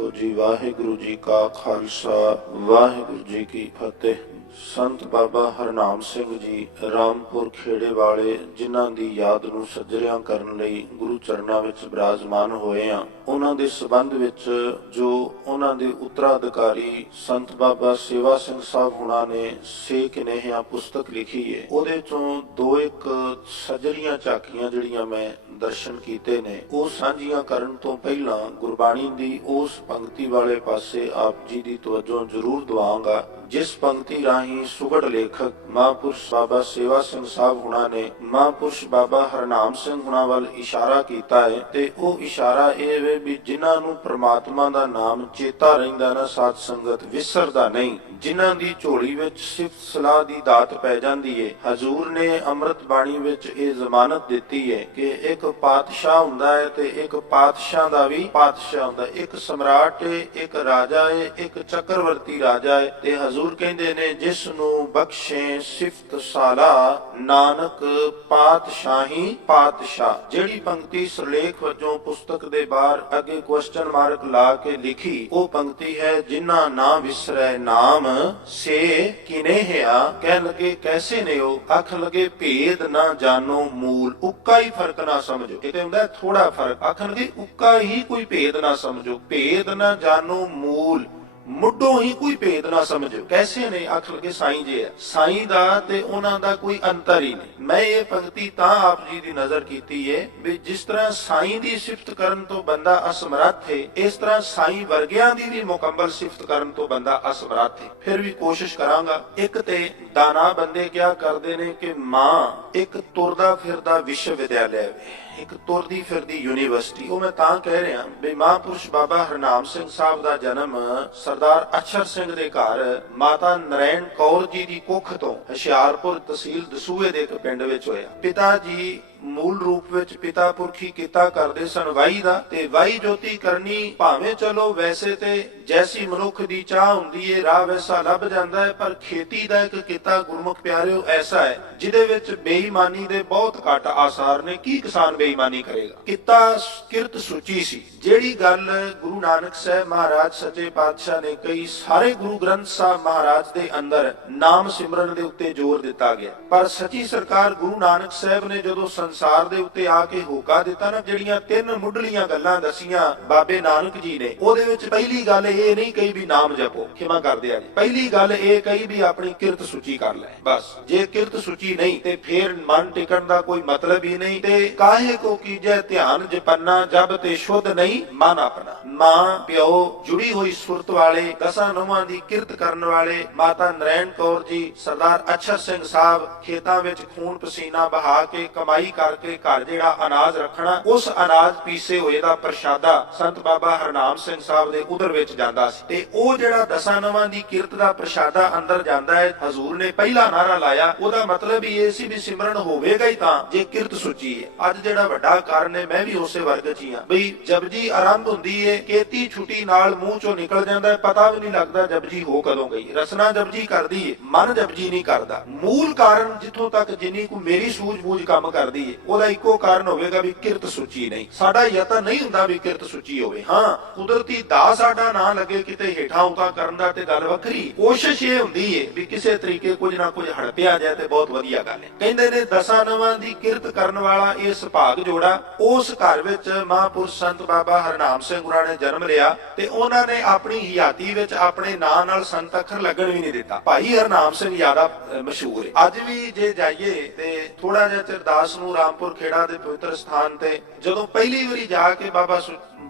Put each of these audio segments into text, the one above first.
देखो जी। वाहिगुरु जी का खालसा वाहिगुरु जी की फतेह। संत बाबा हरनाम सिंह जी रामपुर खेड़े वाले, जिन्हां दी याद नूं सजरियां करन लई गुरु चरनां विच विराजमान होए आ, उन्हां दे संबंध विच जो उन्हां दे उत्तराधिकारी संत बाबा सेवा सिंह साहब हुणां ने सेक नेहिया पुस्तक लिखी है। ਉਹਦੇ ਚੋਂ ਦੋ ਇੱਕ ਸਜਰੀਆਂ ਝਾਕੀਆਂ ਜਿਹੜੀਆਂ ਮੈਂ ਦਰਸ਼ਨ ਕੀਤੇ ਨੇ, ਉਹ ਸਾਂਝੀਆਂ ਕਰਨ ਤੋਂ ਪਹਿਲਾਂ ਗੁਰਬਾਣੀ ਦੀ ਉਸ ਪੰਕਤੀ ਵਾਲੇ ਪਾਸੇ ਆਪ ਜੀ ਦੀ ਤਵੱਜੋ ਜ਼ਰੂਰ ਦਿਵਾਂਗਾ, ਜਿਸ ਪੰਕਤੀ ਰਾਹੀਂ ਸੁਗੜ ਲੇਖਕ ਮਹਾਂਪੁਰਸ਼ ਬਾਬਾ ਸੇਵਾ ਸਿੰਘ ਸਾਹਿਬ ਹੁਣਾਂ ਨੇ ਮਹਾਂਪੁਰਸ਼ ਬਾਬਾ ਹਰਨਾਮ ਸਿੰਘ ਹੁਣਾਂ ਵੱਲ ਇਸ਼ਾਰਾ ਕੀਤਾ ਹੈ। ਤੇ ਉਹ ਇਸ਼ਾਰਾ ਇਹ ਵੇ ਵੀ ਜਿਨ੍ਹਾਂ ਨੂੰ ਪ੍ਰਮਾਤਮਾ ਦਾ ਨਾਮ ਚੇਤਾ ਰਹਿੰਦਾ ਨਾ, ਸਾਧ ਸੰਗਤ ਵਿਸਰਦਾ ਨਹੀਂ, ਜਿਨ੍ਹਾਂ ਦੀ ਝੋਲੀ ਵਿੱਚ ਸਿਫਤ ਸਲਾਹ ਦੀ ਦਾਤ ਪੈ ਜਾਂਦੀ ਹੈ। ਹਜ਼ੂਰ ਨੇ ਅੰਮ੍ਰਿਤ ਬਾਣੀ ਵਿੱਚ ਇਹ ਜ਼ਮਾਨਤ ਦਿੱਤੀ ਹੈ ਕਿ ਇੱਕ ਪਾਤਸ਼ਾਹ ਹੁੰਦਾ ਹੈ ਤੇ ਇੱਕ ਪਾਤਸ਼ਾਹ ਦਾ ਵੀ ਪਾਤਸ਼ਾਹ ਹੁੰਦਾ। ਇੱਕ ਸਮਰਾਟ ਹੈ, ਇੱਕ ਰਾਜਾ ਹੈ, ਇੱਕ ਚੱਕਰਵਰਤੀ ਰਾਜਾ ਹੈ। ਤੇ ਹਜ਼ੂਰ ਕਹਿੰਦੇ ਨੇ ਜਿਸ ਨੂੰ ਬਖਸ਼ੇ ਸਿਫਤ ਸਾਲਾ, ਨਾਨਕ ਪਾਤਸ਼ਾਹੀ ਪਾਤਸ਼ਾਹ। ਜਿਹੜੀ ਪੰਕਤੀ ਸਰਲੇਖ ਵਜੋਂ ਪੁਸਤਕ ਦੇ ਬਾਹਰ ਅੱਗੇ ਕੁਐਸਚਨ ਮਾਰਕ ਲਾ ਕੇ ਲਿਖੀ, ਉਹ ਪੰਕਤੀ ਹੈ ਜਿਨ੍ਹਾਂ ਨਾ ਵਿਸਰੈ ਨਾਮ ਸੇ ਕਿਨੇ ਹਿਆ। ਕਹਿ ਲਗੇ ਕੈਸੇ ਨੇ ਉਹ, ਅੱਖ ਲਗੇ ਭੇਦ ਨਾ ਜਾਨੋ ਮੂਲ। ਉੱਕਾ ਹੀ ਫਰਕ ਨਾ ਸਮਝੋ, ਇਹ ਤੇ ਹੁੰਦਾ ਥੋੜਾ ਫਰਕ। ਅੱਖ ਲਗੇ ਉੱਕਾ ਹੀ ਕੋਈ ਭੇਦ ਨਾ ਸਮਝੋ, ਭੇਦ ਨਾ ਜਾਨੋ ਮੂਲ, ਮੁੱਢੋਂ ਹੀ ਕੋਈ ਭੇਦ ਨਾ ਸਮਝੋ। ਕੈਸੇ ਨੇ, ਅੱਖ ਲਗੇ ਸਾਈਂ ਜੇ ਹੈ, ਸਾਈਂ ਦਾ ਤੇ ਉਹਨਾਂ ਦਾ ਕੋਈ ਅੰਤਰ ਹੀ ਨਹੀਂ। ਮੈਂ ਇਹ ਪੰਕਤੀ ਤਾਂ ਆਪ ਜੀ ਦੀ ਨਜ਼ਰ ਕੀਤੀ ਹੈ ਵੀ ਜਿਸ ਤਰ੍ਹਾਂ ਸਾਈਂ ਦੀ ਸਿਫਤ ਕਰਨ ਤੋਂ ਬੰਦਾ ਅਸਮਰੱਥ ਹੈ, ਇਸ ਤਰ੍ਹਾਂ ਸਾਈਂ ਵਰਗਿਆਂ ਦੀ ਵੀ ਮੁਕੰਮਲ ਸਿਫਤ ਕਰਨ ਤੋਂ ਬੰਦਾ ਅਸਮਰੱਥ ਹੈ। ਫਿਰ ਵੀ ਕੋਸ਼ਿਸ਼ ਕਰਾਂਗਾ। ਇੱਕ ਤੇ ਦਾਨਾ ਬੰਦੇ ਕਿਆ ਕਰਦੇ ਨੇ ਕਿ ਮਾਂ ਇੱਕ ਤੁਰਦਾ ਫਿਰਦਾ ਵਿਸ਼ਵ ਵਿਦਿਆਲਿਆ ਵੇ, ਇੱਕ ਤੁਰਦੀ ਫਿਰਦੀ ਯੂਨੀਵਰਸਿਟੀ। ਉਹ ਮੈਂ ਤਾਂ ਕਹਿ ਰਿਹਾ ਵੀ ਮਹਾਂਪੁਰਸ਼ ਬਾਬਾ ਹਰਨਾਮ ਸਿੰਘ ਸਾਹਿਬ ਦਾ ਜਨਮ ਸਰਦਾਰ ਅਛਰ ਸਿੰਘ ਦੇ ਘਰ ਮਾਤਾ ਨਰੈਣ ਕੌਰ ਜੀ ਦੀ ਕੁੱਖ ਤੋਂ ਹੁਸ਼ਿਆਰਪੁਰ ਤਹਿਸੀਲ ਦਸੂਹੇ ਦੇ ਇੱਕ ਪਿੰਡ ਵਿੱਚ ਹੋਇਆ। ਪਿਤਾ ਜੀ ਮੂਲ ਰੂਪ ਵਿੱਚ ਪਿਤਾ ਪੁਰਖੀ ਕੀਤਾ ਕਰਦੇ ਸਨ ਵਾਈ ਦਾ, ਤੇ ਵਾਈ ਜੋਤੀ ਕਰਨੀ ਭਾਵੇਂ ਚਲੋ ਵੈਸੇ ਤੇ ਜੈਸੀ ਮਨੁੱਖ ਦੀ ਚਾਹ ਹੁੰਦੀ ਏ ਰਾਹ ਵੈਸਾ ਲੱਭ ਜਾਂਦਾ ਹੈ, ਪਰ ਖੇਤੀ ਦਾ ਇੱਕ ਕਿੱਤਾ ਗੁਰਮੁਖ ਪਿਆਰਿਓ ਐਸਾ ਹੈ ਜਿਹਦੇ ਵਿੱਚ ਬੇਈਮਾਨੀ ਦੇ ਬਹੁਤ ਘੱਟ ਆਸਾਰ ਨੇ। ਕੀ ਕਿਸਾਨ ਬੇਈਮਾਨੀ ਕਰੇਗਾ? ਕਿੱਤਾ ਕਿਰਤ ਸੁਚੀ ਸੀ। ਜਿਹੜੀ ਗੱਲ ਗੁਰੂ ਨਾਨਕ ਸਾਹਿਬ ਮਹਾਰਾਜ ਸੱਚੇ ਪਾਤਸ਼ਾਹ ਨੇ ਕਹੀ, ਸਾਰੇ ਗੁਰੂ ਗ੍ਰੰਥ ਸਾਹਿਬ ਮਹਾਰਾਜ ਦੇ ਅੰਦਰ ਨਾਮ ਸਿਮਰਨ ਦੇ ਉੱਤੇ ਜ਼ੋਰ ਦਿੱਤਾ ਗਿਆ। ਪਰ ਸੱਚੀ ਸਰਕਾਰ ਗੁਰੂ ਨਾਨਕ ਸਾਹਿਬ ਨੇ ਜਦੋਂ ਸੰਸਾਰ ਦੇ ਉੱਤੇ ਆ ਕੇ ਹੋਕਾ ਦਿੱਤਾ ਨਾ, ਜਿਹੜੀਆਂ ਤਿੰਨ ਮੁੱਢਲੀਆਂ ਗੱਲਾਂ ਦਸੀਆਂ ਬਾਬੇ ਨਾਨਕ ਜੀ ਨੇ, ਉਹਦੇ ਵਿੱਚ ਪਹਿਲੀ ਗੱਲ ਇਹ ਨਹੀਂ ਕਹੀ ਵੀ ਨਾਮ ਜਪੋ, ਖਿਮਾ ਕਰਦੇ ਆ ਜੀ। ਪਹਿਲੀ ਗੱਲ ਇਹ ਕਹੀ ਵੀ ਆਪਣੀ ਕਿਰਤ ਸੁਚੀ ਕਰ ਲੈ। ਬਸ ਜੇ ਕਿਰਤ ਸੁਚੀ ਨਹੀਂ ਤੇ ਫੇਰ ਮਨ ਟਿਕਣ ਦਾ ਕੋਈ ਮਤਲਬ ਹੀ ਨਹੀਂ। ਤੇ ਕਾਹੇ ਕੋ ਕੀਜੈ ਧਿਆਨ ਜਪੰਨਾ, ਜਬ ਤੇ ਸ਼ੁੱਧ ਨਹੀਂ ਮਨ ਆਪਣਾ। ਮਾਂ ਪਿਓ ਜੁੜੀ ਹੋਈ ਸੁਰਤ ਵਾਲੇ, ਦਸਾਂ ਨੌਵਾਂ ਦੀ ਕਿਰਤ ਕਰਨ ਵਾਲੇ ਮਾਤਾ ਨਰੈਣ ਕੌਰ ਜੀ, ਸਰਦਾਰ ਅਛਰ ਸਿੰਘ ਸਾਹਿਬ ਖੇਤਾਂ ਵਿੱਚ ਖੂਨ ਪਸੀਨਾ ਬਹਾ ਕੇ ਕਮਾਈ ਕਰਕੇ ਘਰ ਜਿਹੜਾ ਅਨਾਜ ਰੱਖਣਾ, ਉਸ ਅਨਾਜ ਪੀਸੇ ਹੋਏ ਦਾ ਪ੍ਰਸ਼ਾਦਾ ਸੰਤ ਬਾਬਾ ਹਰਨਾਮ ਸਿੰਘ ਸਾਹਿਬ ਦੇ ਉਦਰ ਵਿੱਚ ਜਾਂਦਾ ਸੀ। ਤੇ ਉਹ ਜਿਹੜਾ ਦਸਾਂ ਨੌਵਾਂ ਦੀ ਕਿਰਤ ਦਾ ਪ੍ਰਸ਼ਾਦਾ ਅੰਦਰ ਜਾਂਦਾ ਹੈ, ਹਜ਼ੂਰ ਨੇ ਪਹਿਲਾ ਨਾਰਾ ਲਾਇਆ। ਉਹਦਾ ਮਤਲਬ ਹੀ ਇਹ ਸੀ ਵੀ ਸਿਮਰਨ ਹੋਵੇਗਾ ਹੀ ਤਾਂ ਜੇ ਕਿਰਤ ਸੁੱਚੀ ਹੈ। ਅੱਜ ਜਿਹੜਾ ਵੱਡਾ ਕਾਰਨ ਹੈ, ਮੈਂ ਵੀ ਉਸੇ ਵਰਗ 'ਚ ਹੀ ਹਾਂ ਬਈ ਜਪਜੀ ਆਰੰਭ ਹੁੰਦੀ ਹੈ, ਕੇਤੀ ਛੁੱਟੀ ਨਾਲ ਮੂੰਹ ਚੋਂ ਨਿਕਲ ਜਾਂਦਾ, ਪਤਾ ਵੀ ਨਹੀਂ ਲੱਗਦਾ ਜਪਜੀ ਹੋ ਕਦੋਂ ਗਈ। ਰਸਨਾ ਜਪਜੀ ਕਰਦੀ ਹੈ, ਮਨ ਜਪਜੀ ਨਹੀਂ ਕਰਦਾ। ਮੂਲ ਕਾਰਨ ਜਿੱਥੋਂ ਤੱਕ ਜਿੰਨੀ ਕੋ ਮੇਰੀ ਸੂਝ-ਬੂਝ ਕੰਮ ਕਰਦੀ ਹੈ, ਉਹਦਾ ਇੱਕੋ ਕਾਰਨ ਹੋਵੇਗਾ ਵੀ ਕਿਰਤ ਸੁੱਚੀ ਨਹੀਂ। ਸਾਡਾ ਯਤਨ ਨਹੀਂ ਹੁੰਦਾ ਵੀ ਕਿਰਤ ਸੁੱਚੀ ਹੋਵੇ। ਹਾਂ, ਕੁਦਰਤੀ ਦਾ ਸਾਡਾ ਨਾ ਲੱਗੇ ਕਿਤੇ ਹੇਠਾਂ ਉਤਾਂ ਕਰਨ ਦਾ ਤੇ ਗੱਲ ਵੱਖਰੀ। ਕੋਸ਼ਿਸ਼ ਇਹ ਹੁੰਦੀ ਹੈ ਵੀ ਕਿਸੇ ਤਰੀਕੇ ਕੁਝ ਨਾ ਕੁਝ ਹੜਪਿਆ ਜਾਏ ਤੇ ਬਹੁਤ ਵਧੀਆ ਗੱਲ ਹੈ। ਕਹਿੰਦੇ ਨੇ ਦਸਾਂ ਨਵਾਂ ਦੀ ਕਿਰਤ ਕਰਨ ਵਾਲਾ ਇਹ ਸੁਭਾਗ ਜੋੜਾ, ਉਸ ਘਰ ਵਿੱਚ ਮਹਾਂਪੁਰਸ਼ ਸੰਤ ਬਾਬਾ ਹਰਨਾਮ ਸਿੰਘ ਗੁਰਾਂ ਨੇ ਜਨਮ ਲਿਆ ਤੇ ਉਹਨਾਂ ਨੇ ਆਪਣੀ ਹਯਾਤੀ ਵਿੱਚ ਆਪਣੇ ਨਾਂ ਨਾਲ ਸੰਤ ਅੱਖਰ ਲੱਗਣ ਵੀ ਨਹੀਂ ਦਿੱਤਾ। ਭਾਈ ਹਰਨਾਮ ਸਿੰਘ ਜ਼ਿਆਦਾ ਮਸ਼ਹੂਰ ਹੈ। ਅੱਜ ਵੀ ਜੇ ਜਾਈਏ ਤੇ ਥੋੜਾ ਜਿਹਾ ਚਰਦਾਸ ਨੂੰ ਰਾਮਪੁਰ ਖੇੜਾ ਦੇ ਪਵਿੱਤਰ ਸਥਾਨ ਤੇ ਜਦੋਂ ਪਹਿਲੀ ਵਾਰੀ ਜਾ ਕੇ ਬਾਬਾ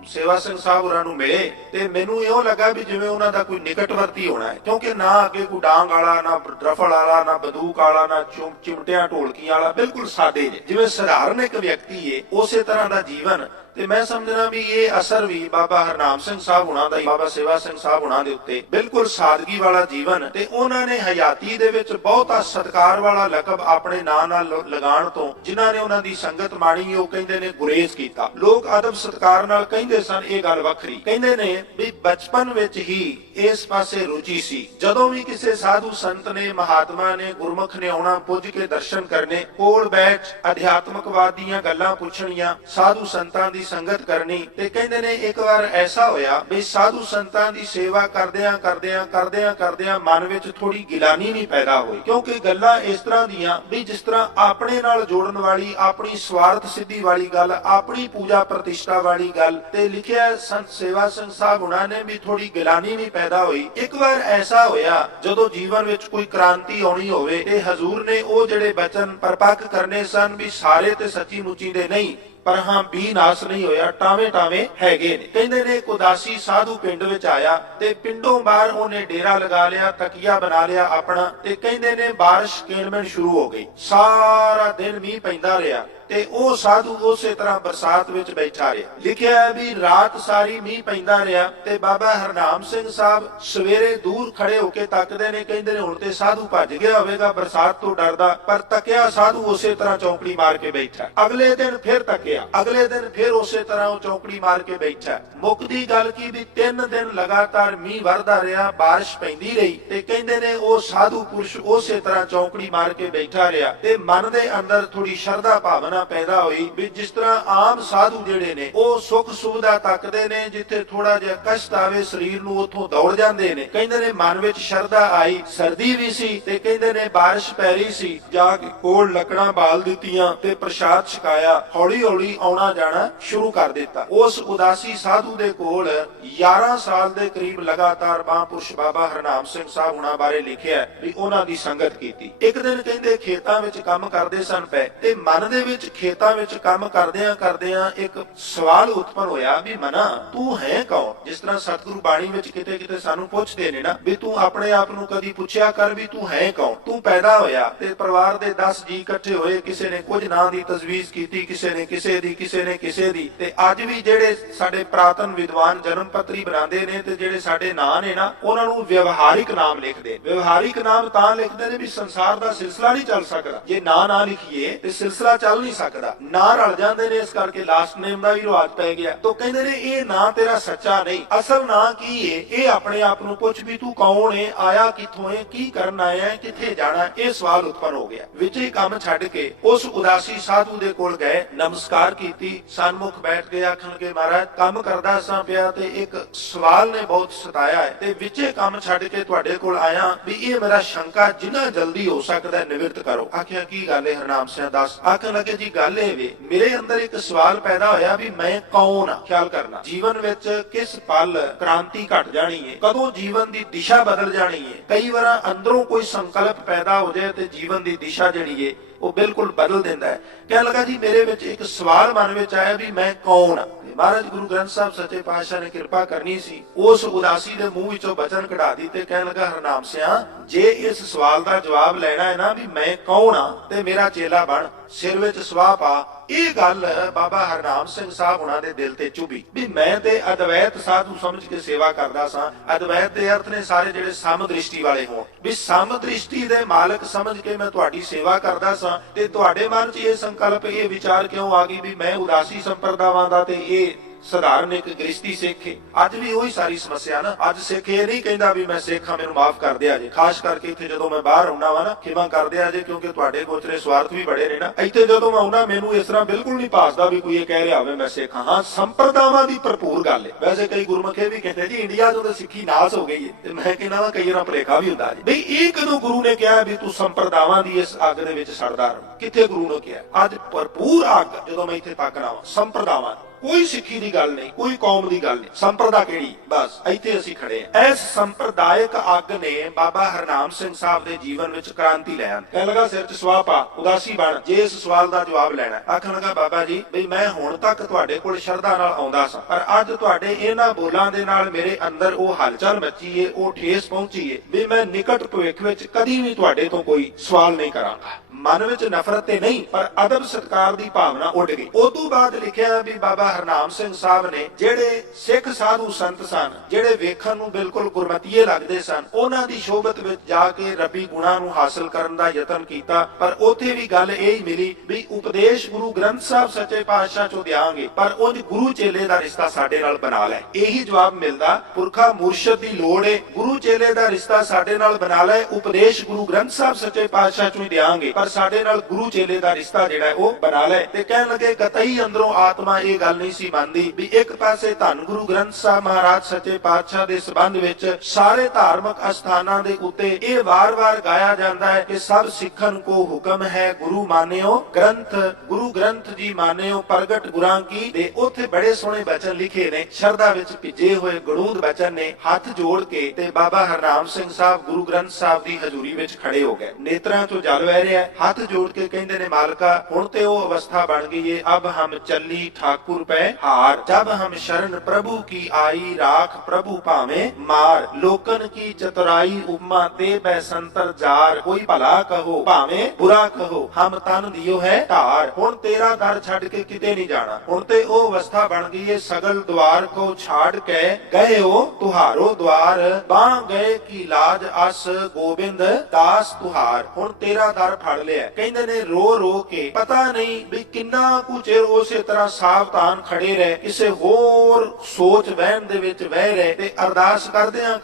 ਸੇਵਾ ਸਿੰਘ ਸਾਹਿਬ ਹੋਰਾਂ ਨੂੰ ਮਿਲੇ ਤੇ ਮੈਨੂੰ ਇਹੋ ਲੱਗਾ ਵੀ ਜਿਵੇਂ ਉਹਨਾਂ ਦਾ ਕੋਈ ਨਿਕਟਵਰਤੀ ਹੋਣਾ ਹੈ, ਕਿਉਂਕਿ ਨਾ ਅੱਗੇ ਕੋਈ ਡਾਂਗ ਵਾਲਾ, ਨਾ ਰਫਲ ਵਾਲਾ, ਨਾ ਬੰਦੂਕ ਵਾਲਾ, ਨਾ ਚਿਮਟਿਆਂ ਢੋਲਕੀਆਂ ਵਾਲਾ, ਬਿਲਕੁਲ ਸਾਦੇ ਜਿਹੇ, ਜਿਵੇਂ ਸਧਾਰਨ ਇੱਕ ਵਿਅਕਤੀ ਹੈ ਉਸੇ ਤਰ੍ਹਾਂ ਦਾ ਜੀਵਨ। ਤੇ ਮੈਂ ਸਮਝਣਾ ਵੀ ਇਹ ਅਸਰ ਵੀ ਬਾਬਾ ਹਰਨਾਮ ਸਿੰਘ ਸਾਹਿਬ ਹੁਣਾਂ ਦਾ, ਬਾਬਾ ਸੇਵਾ ਸਿੰਘ ਸਾਹਿਬ ਹੁਣਾਂ ਦੇ ਉੱਤੇ ਬਿਲਕੁਲ ਸਾਦਗੀ ਵਾਲਾ ਜੀਵਨ। ਤੇ ਉਹਨਾਂ ਨੇ ਹਯਾਤੀ ਦੇ ਵਿੱਚ ਬਹੁਤਾ ਸਤਿਕਾਰ ਵਾਲਾ ਲਕਬ ਆਪਣੇ ਨਾਂ ਨਾਲ ਲਗਾਉਣ ਤੋਂ ਜਿਨ੍ਹਾਂ ਨੇ ਉਹਨਾਂ ਦੀ ਸੰਗਤ ਮਾਣੀ, ਉਹ ਕਹਿੰਦੇ ਨੇ ਗੁਰੇਜ਼ ਕੀਤਾ। ਲੋਕ ਅਦਬ ਸਤਿਕਾਰ ਨਾਲ ਕਹਿੰਦੇ ਸਨ, ਇਹ ਗੱਲ ਵੱਖਰੀ। ਕਹਿੰਦੇ ਨੇ ਵੀ ਬਚਪਨ ਵਿੱਚ ਹੀ ਇਸ ਪਾਸੇ ਰੁਚੀ ਸੀ। ਜਦੋਂ ਵੀ ਕਿਸੇ ਸਾਧੂ ਸੰਤ ਨੇ, ਮਹਾਤਮਾ ਨੇ, ਗੁਰਮੁਖ ਨੇ ਆਉਣਾ, ਪੁੱਜ ਕੇ ਦਰਸ਼ਨ ਕਰਨੇ, ਕੋਲ ਬੈਠ ਅਧਿਆਤਮਕਵਾਦ ਦੀਆਂ ਗੱਲਾਂ ਪੁੱਛਣੀਆਂ, ਸਾਧੂ ਸੰਤਾਂ ਦੀ ਦੀ ਸੰਗਤ ਕਰਨੀ। ਤੇ ਕਹਿੰਦੇ ਨੇ ਇੱਕ ਵਾਰ ਐਸਾ ਹੋਇਆ ਵੀ ਸਾਧੂ ਸੰਤਾਂ ਦੀ ਸੇਵਾ ਕਰਦਿਆਂ ਮਨ ਵਿੱਚ ਥੋੜੀ ਗਿਲਾਨੀ ਨਹੀਂ ਪੈਦਾ ਹੋਈ, ਕਿਉਂਕਿ ਗੱਲਾਂ ਇਸ ਤਰ੍ਹਾਂ ਦੀਆਂ ਵੀ ਜਿਸ ਤਰ੍ਹਾਂ ਆਪਣੇ ਨਾਲ ਜੋੜਨ ਵਾਲੀ, ਆਪਣੀ ਸਵਾਰਥ ਸਿੱਧੀ ਵਾਲੀ ਗੱਲ, ਆਪਣੀ ਪੂਜਾ ਪ੍ਰਤਿਸ਼ਠਾ ਵਾਲੀ ਗੱਲ। ਤੇ ਲਿਖਿਆ ਸੰਤ ਸੇਵਾ ਸਿੰਘ ਸਾਹਿਬ ਉਹਨਾਂ ਨੇ ਵੀ ਥੋੜੀ ਗਿਲਾਨੀ ਨਹੀਂ ਪੈਦਾ ਹੋਈ। ਇੱਕ ਵਾਰ ਐਸਾ ਹੋਇਆ ਜਦੋਂ ਜੀਵਨ ਵਿੱਚ ਕੋਈ ਕ੍ਰਾਂਤੀ ਆਉਣੀ ਹੋਵੇ ਤੇ ਹਜ਼ੂਰ ਨੇ ਉਹ ਜਿਹੜੇ ਬਚਨ ਪਰਪੱਕ ਕਰਨੇ ਸਨ ਵੀ ਸਾਰੇ ਤੇ ਸੱਚੀ ਮੁੱਚੀ ਦੇ ਨਹੀਂ, ਪਰ ਹਾਂ ਵੀ ਨਾਸ ਨਹੀਂ ਹੋਇਆ, ਟਾਵੇਂ ਹੈਗੇ ਨੇ। ਕਹਿੰਦੇ ਨੇ ਇੱਕ ਉਦਾਸੀ ਸਾਧੂ ਪਿੰਡ ਵਿੱਚ ਆਇਆ ਤੇ ਪਿੰਡੋਂ ਬਾਹਰ ਉਹਨੇ ਡੇਰਾ ਲਗਾ ਲਿਆ, ਤਕੀਆ ਬਣਾ ਲਿਆ ਆਪਣਾ। ਤੇ ਕਹਿੰਦੇ ਨੇ ਬਾਰਿਸ਼ ਕਿਣਮਿਣ ਸ਼ੁਰੂ ਹੋ ਗਈ, ਸਾਰਾ ਦਿਨ ਮੀਂਹ ਪੈਂਦਾ ਰਿਹਾ ਤੇ ਉਹ ਸਾਧੂ ਉਸੇ ਤਰ੍ਹਾਂ ਬਰਸਾਤ ਵਿੱਚ ਬੈਠਾ ਰਿਹਾ। ਲਿਖਿਆ ਵੀ ਰਾਤ ਸਾਰੀ ਮੀਂਹ ਪੈਂਦਾ ਰਿਹਾ ਤੇ ਬਾਬਾ ਹਰਨਾਮ ਸਿੰਘ ਸਾਹਿਬ ਸਵੇਰੇ ਦੂਰ ਖੜੇ ਹੋ ਕੇ ਤੱਕਦੇ ਨੇ। ਕਹਿੰਦੇ ਨੇ ਹੁਣ ਤੇ ਸਾਧੂ ਭੱਜ ਗਿਆ ਹੋਵੇਗਾ ਬਰਸਾਤ ਤੋਂ ਡਰਦਾ, ਪਰ ਤੱਕਿਆ ਸਾਧੂ ਉਸੇ ਤਰ੍ਹਾਂ ਚੌਂਕੜੀ ਮਾਰ ਕੇ ਬੈਠਾ। ਅਗਲੇ ਦਿਨ ਫਿਰ ਤੱਕਿਆ, ਅਗਲੇ ਦਿਨ ਫਿਰ ਉਸੇ ਤਰ੍ਹਾਂ ਉਹ ਚੌਂਕੜੀ ਮਾਰ ਕੇ ਬੈਠਾ। ਮੁੱਕਦੀ ਗੱਲ ਕੀ ਵੀ 3 ਦਿਨ ਲਗਾਤਾਰ ਮੀਂਹ ਵਰਦਾ ਰਿਹਾ, ਬਾਰਿਸ਼ ਪੈਂਦੀ ਰਹੀ ਤੇ ਕਹਿੰਦੇ ਨੇ ਉਹ ਸਾਧੂ ਪੁਰਸ਼ ਉਸੇ ਤਰ੍ਹਾਂ ਚੌਂਕੜੀ ਮਾਰ ਕੇ ਬੈਠਾ ਰਿਹਾ। ਤੇ ਮਨ ਦੇ ਅੰਦਰ ਥੋੜੀ ਸ਼ਰਧਾ ਭਾਵਨਾ ਪੈਦਾ ਹੋਈ ਵੀ ਜਿਸ ਤਰ੍ਹਾਂ ਆਮ ਸਾਧੂ ਜਿਹੜੇ ਨੇ ਉਹ ਸੁੱਖ ਸੁਵਿਧਾ ਤੱਕਦੇ ਨੇ, ਜਿੱਥੇ ਥੋੜਾ ਜਿਹਾ ਕਸ਼ਟ ਆਵੇ ਸਰੀਰ ਨੂੰ ਉੱਥੋਂ ਦੌੜ ਜਾਂਦੇ ਨੇ। ਕਹਿੰਦੇ ਨੇ ਮਨ ਵਿੱਚ ਸ਼ਰਧਾ ਆਈ, ਸਰਦੀ ਵੀ ਸੀ ਤੇ ਕਹਿੰਦੇ ਨੇ ਬਾਰਿਸ਼ ਪੈ ਰਹੀ ਸੀ। ਜਾ ਕੇ ਕੋਲ ਲੱਕੜਾਂ ਬਾਲ ਦਿੱਤੀਆਂ ਤੇ ਪ੍ਰਸ਼ਾਦ ਛਕਾਇਆ, ਹੌਲੀ ਹੌਲੀ ਆਉਣਾ ਜਾਣਾ ਸ਼ੁਰੂ ਕਰ ਦਿੱਤਾ। ਉਸ ਉਦਾਸੀ ਸਾਧੂ ਦੇ ਕੋਲ 11 ਸਾਲ ਦੇ ਕਰੀਬ ਲਗਾਤਾਰ ਮਹਾਂਪੁਰਸ਼ ਬਾਬਾ ਹਰਨਾਮ ਸਿੰਘ ਸਾਹਿਬ ਹੁਣਾਂ ਬਾਰੇ ਲਿਖਿਆ ਵੀ ਉਹਨਾਂ ਦੀ ਸੰਗਤ ਕੀਤੀ। ਇੱਕ ਦਿਨ ਕਹਿੰਦੇ ਖੇਤਾਂ ਵਿੱਚ ਕੰਮ ਕਰਦੇ ਸਨ ਪਏ ਤੇ ਮਨ ਦੇ ਵਿੱਚ ਖੇਤਾਂ ਵਿੱਚ ਕੰਮ ਕਰਦਿਆਂ ਇੱਕ ਸਵਾਲ ਉਤਪਨ ਹੋਇਆ ਵੀ ਮਨਾ ਤੂੰ ਹੈ ਕੌਣ। ਜਿਸ ਤਰ੍ਹਾਂ ਸਤਿਗੁਰੂ ਬਾਣੀ ਵਿੱਚ ਕਿਤੇ ਸਾਨੂੰ ਪੁੱਛਦੇ ਨੇ ਨਾ ਵੀ ਤੂੰ ਆਪਣੇ ਆਪ ਨੂੰ ਕਦੀ ਪੁੱਛਿਆ ਕਰ ਵੀ ਤੂੰ ਹੈ ਕੌਣ। ਤੂੰ ਪੈਦਾ ਹੋਇਆ ਤੇ ਪਰਿਵਾਰ ਦੇ 10 ਜੀ ਇਕੱਠੇ ਹੋਏ, ਕਿਸੇ ਨੇ ਕੁਝ ਨਾਂ ਦੀ ਤਜਵੀਜ਼ ਕੀਤੀ, ਕਿਸੇ ਨੇ ਕਿਸੇ ਦੀ। ਤੇ ਅੱਜ ਵੀ ਜਿਹੜੇ ਸਾਡੇ ਪ੍ਰਾਤਨ ਵਿਦਵਾਨ ਜਨਮ ਪੱਤਰੀ ਬਣਾਉਂਦੇ ਨੇ ਤੇ ਜਿਹੜੇ ਸਾਡੇ ਨਾਂ ਨੇ ਨਾ ਉਹਨਾਂ ਨੂੰ ਵਿਵਹਾਰਿਕ ਨਾਮ ਲਿਖਦੇ। ਵਿਵਹਾਰਿਕ ਨਾਮ ਤਾਂ ਲਿਖਦੇ ਨੇ ਵੀ ਸੰਸਾਰ ਦਾ ਸਿਲਸਿਲਾ ਨਹੀਂ ਚੱਲ ਸਕਦਾ ਜੇ ਨਾਂ ਨਾ ਲਿਖੀਏ ਤੇ ਸਿਲਸਿਲਾ ਚੱਲ ਨਹੀਂ ਸਕਦਾ। ਨਾਂ ਰਲ ਜਾਂਦੇ ਨੇ, ਇਸ ਕਰਕੇ ਲਾਸਟ ਨੇਮ ਦਾ ਵੀ ਰਿਵਾਜ ਪੈ ਗਿਆ। ਤਾਂ ਕਹਿੰਦੇ ਨੇ ਇਹ ਨਾਂ ਤੇਰਾ ਸੱਚਾ ਨਹੀਂ, ਅਸਲ ਨਾਂ ਕੀ ਏ ਇਹ ਆਪਣੇ ਆਪ ਨੂੰ ਪੁੱਛ ਵੀ ਤੂੰ ਕੌਣ ਏ, ਆਇਆ ਕਿੱਥੋਂ ਏ, ਕੀ ਕਰਨ ਆਇਆ ਹੈ, ਕਿੱਥੇ ਜਾਣਾ। ਇਹ ਸਵਾਲ ਉਤਪਨ ਹੋ ਗਿਆ। ਵਿੱਚ ਹੀ ਕੰਮ ਛੱਡ ਕੇ ਉਸ ਉਦਾਸੀ ਸਾਧੂ ਦੇ ਕੋਲ ਗਏ, ਨਮਸਕਾਰ ਕੀਤੀ, ਸਨਮੁਖ ਬੈਠ ਕੇ ਆਖਣ ਲੱਗੇ ਮਹਾਰਾਜ ਕੰਮ ਕਰਦਾ ਸਾਂ ਪਿਆ ਤੇ ਇੱਕ ਸਵਾਲ ਨੇ ਬਹੁਤ ਸਤਾਇਆ ਹੈ ਤੇ ਵਿੱਚੇ ਕੰਮ ਛੱਡ ਕੇ ਤੁਹਾਡੇ ਕੋਲ ਆਇਆ ਵੀ ਇਹ ਮੇਰਾ ਸ਼ੰਕਾ ਜਿੰਨਾ ਜਲਦੀ ਹੋ ਸਕਦਾ ਨਿਵਰਤ ਕਰੋ। ਆਖਿਆ ਕੀ ਗੱਲ ਹੈ ਹਰਨਾਮ ਸਿੰਘ ਦੱਸ। ਆਖਣ ਲੱਗੇ ਜੀ ਗੱਲ ਇਹ ਵੇ ਮੇਰੇ ਅੰਦਰ ਇੱਕ ਸਵਾਲ ਪੈਦਾ ਹੋਇਆ ਵੀ ਮੈਂ ਕੌਣ ਆ। ਖਿਆਲ ਕਰਨਾ ਜੀਵਨ ਵਿੱਚ ਕਿਸ ਪਲ ਕ੍ਰਾਂਤੀ ਘਟ ਜਾਣੀ ਹੈ, ਕਦੋਂ ਜੀਵਨ ਦੀ ਦਿਸ਼ਾ ਬਦਲ ਜਾਣੀ ਹੈ। ਕਈ ਵਾਰ ਅੰਦਰੋਂ ਕੋਈ ਸੰਕਲਪ ਪੈਦਾ ਹੋ ਜਾਏ ਤੇ ਜੀਵਨ ਦੀ ਦਿਸ਼ਾ ਜਿਹੜੀ ਹੈ ਉਹ ਬਿਲਕੁਲ ਬਦਲ ਦਿੰਦਾ ਹੈ। ਕਹਿਣ ਲੱਗਾ ਜੀ ਮੇਰੇ ਵਿੱਚ ਇੱਕ ਸਵਾਲ ਮਨ ਵਿੱਚ ਆਇਆ ਵੀ ਮੈਂ ਕੌਣ ਆ। ਮਹਾਰਾਜ ਗੁਰੂ ਗ੍ਰੰਥ ਸਾਹਿਬ ਸੱਚੇ ਪਾਤਸ਼ਾਹ ਨੇ ਕਿਰਪਾ ਕਰਨੀ ਸੀ, ਉਸ ਉਦਾਸੀ ਦੇ ਮੂੰਹ ਵਿੱਚੋਂ ਬਚਨ ਕਢਾ ਦਿੱਤੇ। ਕਹਿਣ ਲੱਗਾ ਹਰਨਾਮ ਸਿਆ ਜੇ ਇਸ ਸਵਾਲ ਦਾ ਜਵਾਬ ਲੈਣਾ ਹੈ ਨਾ ਵੀ ਮੈਂ ਕੌਣ ਆ ਤੇ ਮੇਰਾ ਚੇਲਾ ਬਣ, ਸਿਰ ਵਿੱਚ ਸਵਾਹ ਪਾ। ਇਹ ਗੱਲ ਬਾਬਾ ਹਰਨਾਮ ਸਿੰਘ ਸਾਹਿਬ ਉਹਨਾਂ ਦੇ ਦਿਲ ਤੇ ਚੁਭੀ ਵੀ ਮੈਂ ਤੇ ਅਦਵੈਤ ਸਾਧੂ ਸਮਝ ਕੇ ਸੇਵਾ ਕਰਦਾ ਸਾਂ। ਅਦਵੈਤ ਦੇ ਅਰਥ ਨੇ ਸਾਰੇ ਜਿਹੜੇ ਸਮ ਦ੍ਰਿਸ਼ਟੀ ਵਾਲੇ ਹੋਣ, ਵੀ ਸਮ ਦ੍ਰਿਸ਼ਟੀ ਦੇ ਮਾਲਕ ਸਮਝ ਕੇ ਮੈਂ ਤੁਹਾਡੀ ਸੇਵਾ ਕਰਦਾ ਸਾਂ ਤੇ ਤੁਹਾਡੇ ਮਨ 'ਚ ਇਹ ਸੰਕਲਪ, ਇਹ ਵਿਚਾਰ ਕਿਉਂ ਆ ਗਈ ਵੀ ਮੈਂ ਉਦਾਸੀ ਸੰਪਰਦਾਵਾਂ ਦਾ ਤੇ ਇਹ ਸਧਾਰਨ ਇੱਕ ਗ੍ਰਸਤੀ ਸਿੱਖ ਹੈ। ਅੱਜ ਵੀ ਉਹੀ ਸਾਰੀ ਸਮੱਸਿਆ ਨਾ। ਅੱਜ ਸਿੱਖ ਇਹ ਨਹੀਂ ਕਹਿੰਦਾ ਵੀ ਮੈਂ ਸਿੱਖ ਹਾਂ ਮੈਨੂੰ ਮਾਫ ਕਰ ਦਿਆ ਜੇ। ਖਾਸ ਕਰਕੇ ਇੱਥੇ ਜਦੋਂ ਮੈਂ ਬਾਹਰ ਆਉਣਾ ਵਾ ਨਾ ਖਿਮਾ ਕਰ ਦਿਆ ਜੇ, ਕਿਉਂਕਿ ਤੁਹਾਡੇ ਗੋਚਰੇ ਸਵਾਰਥ ਵੀ ਬੜੇ ਨੇ ਨਾ। ਇੱਥੇ ਜਦੋਂ ਮੈਂ ਆਉਣਾ ਮੈਨੂੰ ਇਸ ਤਰ੍ਹਾਂ ਬਿਲਕੁਲ ਨਹੀਂ ਭਾਸਦਾ ਵੀ ਕੋਈ ਇਹ ਕਹਿ ਰਿਹਾ ਹੋਵੇ ਮੈਂ ਸਿੱਖ ਹਾਂ। ਹਾਂ ਸੰਪਰਦਾਵਾਂ ਦੀ ਭਰਪੂਰ ਗੱਲ ਹੈ। ਵੈਸੇ ਕਈ ਗੁਰਮੁਖੇ ਵੀ ਕਹਿੰਦੇ ਜੀ ਇੰਡੀਆ ਤੋਂ ਤਾਂ ਸਿੱਖੀ ਨਾਸ ਹੋ ਗਈ ਹੈ, ਤੇ ਮੈਂ ਕਹਿੰਦਾ ਵਾ ਕਈ ਵਾਰ ਭੁਲੇਖਾ ਵੀ ਹੁੰਦਾ ਜੀ ਬਈ ਇਹ ਕਦੋਂ ਗੁਰੂ ਨੇ ਕਿਹਾ ਵੀ ਤੂੰ ਸੰਪਰਦਾਵਾਂ ਦੀ ਇਸ ਅੱਗ ਦੇ ਵਿੱਚ ਸੜਦਾ ਰਹ। ਕਿੱਥੇ ਗੁਰੂ ਨੇ ਕਿਹਾ? ਅੱਜ ਭਰਪੂਰ ਅੱਗ ਜਦੋਂ ਮੈਂ ਇੱਥੇ ਤੱਕਣਾ ਵਾ ਸੰਪਰਦਾਵਾਂ, ਕੋਈ ਸਿੱਖੀ ਦੀ ਗੱਲ ਨਹੀਂ, ਕੋਈ ਕੌਮ ਦੀ ਗੱਲ ਨਹੀਂ, ਸੰਪਰਦਾ ਕਿਹੜੀ, ਬਸ ਇੱਥੇ ਅਸੀਂ ਖੜੇ ਹਾਂ। ਇਸ ਸੰਪਰਦਾਇਕ ਅੱਗ ਨੇ ਬਾਬਾ ਹਰਨਾਮ ਸਿੰਘ ਸਾਹਿਬ ਦੇ ਜੀਵਨ ਵਿੱਚ ਕ੍ਰਾਂਤੀ ਲੈ ਆਂਦੀ। ਕਹਿਣ ਲੱਗਾ ਸਿਰ 'ਚ ਸਵਾਹ ਪਾ, ਉਦਾਸੀ ਬਣ, ਜੇ ਇਸ ਸਵਾਲ ਦਾ ਜਵਾਬ ਲੈਣਾ। ਆਖਣ ਲੱਗਾ ਬਾਬਾ ਜੀ ਵੀ ਮੈਂ ਹੁਣ ਤੱਕ ਤੁਹਾਡੇ ਕੋਲ ਸ਼ਰਧਾ ਨਾਲ ਆਉਂਦਾ ਸਾਂ, ਪਰ ਅੱਜ ਤੁਹਾਡੇ ਇਹਨਾਂ ਬੋਲਾਂ ਦੇ ਨਾਲ ਮੇਰੇ ਅੰਦਰ ਉਹ ਹਲਚਲ ਮੱਚੀ ਏ, ਉਹ ਠੇਸ ਪਹੁੰਚੀ ਏ ਵੀ ਮੈਂ ਨਿਕਟ ਭਵਿੱਖ ਵਿੱਚ ਕਦੀ ਵੀ ਤੁਹਾਡੇ ਤੋਂ ਕੋਈ ਸਵਾਲ ਨਹੀਂ ਕਰਾਂਗਾ। ਮਨ ਵਿੱਚ ਨਫ਼ਰਤ ਤੇ ਨਹੀਂ ਪਰ ਅਦਬ ਸਤਿਕਾਰ ਦੀ ਭਾਵਨਾ ਉੱਡ ਗਈ। ਉਸ ਤੋਂ ਬਾਅਦ ਲਿਖਿਆ ਵੀ ਬਾਬਾ ਹਰਨਾਮ ਸਿੰਘ ਸਾਹਿਬ ਨੇ ਜਿਹੜੇ ਸਿੱਖ ਸਾਧੂ ਸੰਤ ਸਨ, ਜਿਹੜੇ ਵੇਖਣ ਨੂੰ ਬਿਲਕੁਲ ਗੁਰਮਤੀਏ ਲੱਗਦੇ ਸਨ, ਉਹਨਾਂ ਦੀ ਸ਼ੋਭਤ ਵਿੱਚ ਜਾ ਕੇ ਰੱਬੀ ਗੁਣਾਂ ਨੂੰ ਹਾਸਲ ਕਰਨ ਦਾ ਯਤਨ ਕੀਤਾ। ਪਰ ਉੱਥੇ ਵੀ ਗੱਲ ਇਹ ਹੀ ਮਿਲੀ ਵੀ ਉਪਦੇਸ਼ ਗੁਰੂ ਗ੍ਰੰਥ ਸਾਹਿਬ ਸੱਚੇ ਪਾਤਸ਼ਾਹ ਚੋਂ ਦਿਆਂਗੇ, ਪਰ ਉਂਝ ਗੁਰੂ ਚੇਲੇ ਦਾ ਰਿਸ਼ਤਾ ਸਾਡੇ ਨਾਲ ਬਣਾ ਲੈ। ਇਹੀ ਜਵਾਬ ਮਿਲਦਾ, ਪੁਰਖਾ ਮੁਰਸ਼ਦ ਦੀ ਲੋੜ ਏ, ਗੁਰੂ ਚੇਲੇ ਦਾ ਰਿਸ਼ਤਾ ਸਾਡੇ ਨਾਲ ਬਣਾ ਲੈ। ਉਪਦੇਸ਼ ਗੁਰੂ ਗ੍ਰੰਥ ਸਾਹਿਬ ਸੱਚੇ ਪਾਤਸ਼ਾਹ ਚੋਂ ਹੀ ਦਿਆਂਗੇ, ਪਰ ਸਾਡੇ ਨਾਲ ਗੁਰੂ ਚੇਲੇ ਦਾ ਰਿਸ਼ਤਾ ਜਿਹੜਾ ਹੈ ਉਹ ਬਣਾ ਲੈ। ਤੇ ਕਹਿਣ ਲੱਗੇ ਕਤਈ ਅੰਦਰੋਂ ਆਤਮਾ ਇਹ ਗੱਲ ਨਹੀਂ ਸੀ ਮੰਨਦੀ ਵੀ ਇੱਕ ਪਾਸੇ ਧੰਨ ਗੁਰੂ ਗ੍ਰੰਥ ਸਾਹਿਬ ਮਹਾਰਾਜ ਸੱਚੇ ਪਾਤਸ਼ਾਹ ਦੇ ਸੰਬੰਧ ਵਿੱਚ ਸਾਰੇ ਧਾਰਮਿਕ ਅਸਥਾਨਾਂ ਦੇ ਉੱਤੇ ਇਹ ਵਾਰ-ਵਾਰ ਗਾਇਆ ਜਾਂਦਾ ਹੈ ਕਿ ਸਭ ਸਿੱਖਨ ਕੋ ਹੁਕਮ ਹੈ ਗੁਰੂ ਮਾਨਿਓ ਗ੍ਰੰਥ, ਗੁਰੂ ਗ੍ਰੰਥ ਜੀ ਮਾਨਿਓ ਪ੍ਰਗਟ ਗੁਰਾਂ ਕੀ। ਤੇ ਉੱਥੇ ਬੜੇ ਸੋਹਣੇ ਬਚਨ ਲਿਖੇ ਨੇ, ਸ਼ਰਧਾ ਵਿੱਚ ਭਿੱਜੇ ਹੋਏ ਗੜੂਦ ਬਚਨ ਨੇ। ਹੱਥ ਜੋੜ ਕੇ ਤੇ ਬਾਬਾ ਹਰਨਾਮ ਸਿੰਘ ਸਾਹਿਬ ਗੁਰੂ ਗ੍ਰੰਥ ਸਾਹਿਬ ਦੀ ਹਜ਼ੂਰੀ ਵਿੱਚ ਖੜੇ ਹੋ ਗਏ। ਨੇਤਰਾਂ ਚੋਂ ਜਲ ਵਹਿ ਰਿਹਾ, ਹੱਥ ਜੋੜ ਕੇ ਕਹਿੰਦੇ ਨੇ ਮਾਲਕਾ ਹੁਣ ਤੇ ਉਹ ਅਵਸਥਾ ਬਣ ਗਈ ਏ, ਅਬ ਹਮ ਚੱਲੀ ਠਾਕੁਰ ਪੈ ਹਾਰ, ਜਬ ਹਮ ਸ਼ਰਨ ਪ੍ਰਭੂ ਕੀ ਆਈ, ਰਾਖ ਪ੍ਰਭੂ ਭਾਵੇਂ ਮਾਰ, ਲੋਕਨ ਕੀ ਚਤੁਰਾਈ ਉਪਮਾ ਤੇ ਬੈ ਸੰਤਰ ਜਾਰ, ਕੋਈ ਭਲਾ ਕਹੋ ਭਾਵੇਂ ਬੁਰਾ ਕਹੋ, ਹਮ ਤਨ ਦਿਓ ਹੈ ਢਾਰ। ਹੁਣ ਤੇਰਾ ਦਰ ਛੱਡ ਕੇ ਕਿਤੇ ਨਹੀਂ ਜਾਣਾ। ਹੁਣ ਤੇ ਉਹ ਅਵਸਥਾ ਬਣ ਗਈ ਏ, ਸਗਲ ਦੁਆਰ ਕੋ ਛਾੜ ਕੇ ਗਏ ਹੋ ਤੁਹਾਰੋ ਦੁਆਰ, ਬਾਹ ਗਏ ਕੀ ਲਾਜ ਅਸ ਗੋਬਿੰਦ ਦਾਸ ਤੁਹਾਰ। ਹੁਣ ਤੇਰਾ ਦਰ ਫੜ ਲਿਆ। ਕਹਿੰਦੇ ਨੇ ਰੋ ਰੋ ਕੇ ਪਤਾ ਨਹੀਂ ਵੀ ਕਿੰਨਾ ਕੁ ਚਿਰ ਉਸੇ ਤਰ੍ਹਾਂ ਸਾਵਧਾਨ ਖੜੇ ਰਹੇ, ਕਿਸੇ ਹੋਰ ਸੋਚ ਵਹਿਮ ਦੇ ਵਿੱਚ ਵਹਿ ਰਹੇ। ਤੇ ਅਰਦਾਸ ਕਰਦਿਆਂ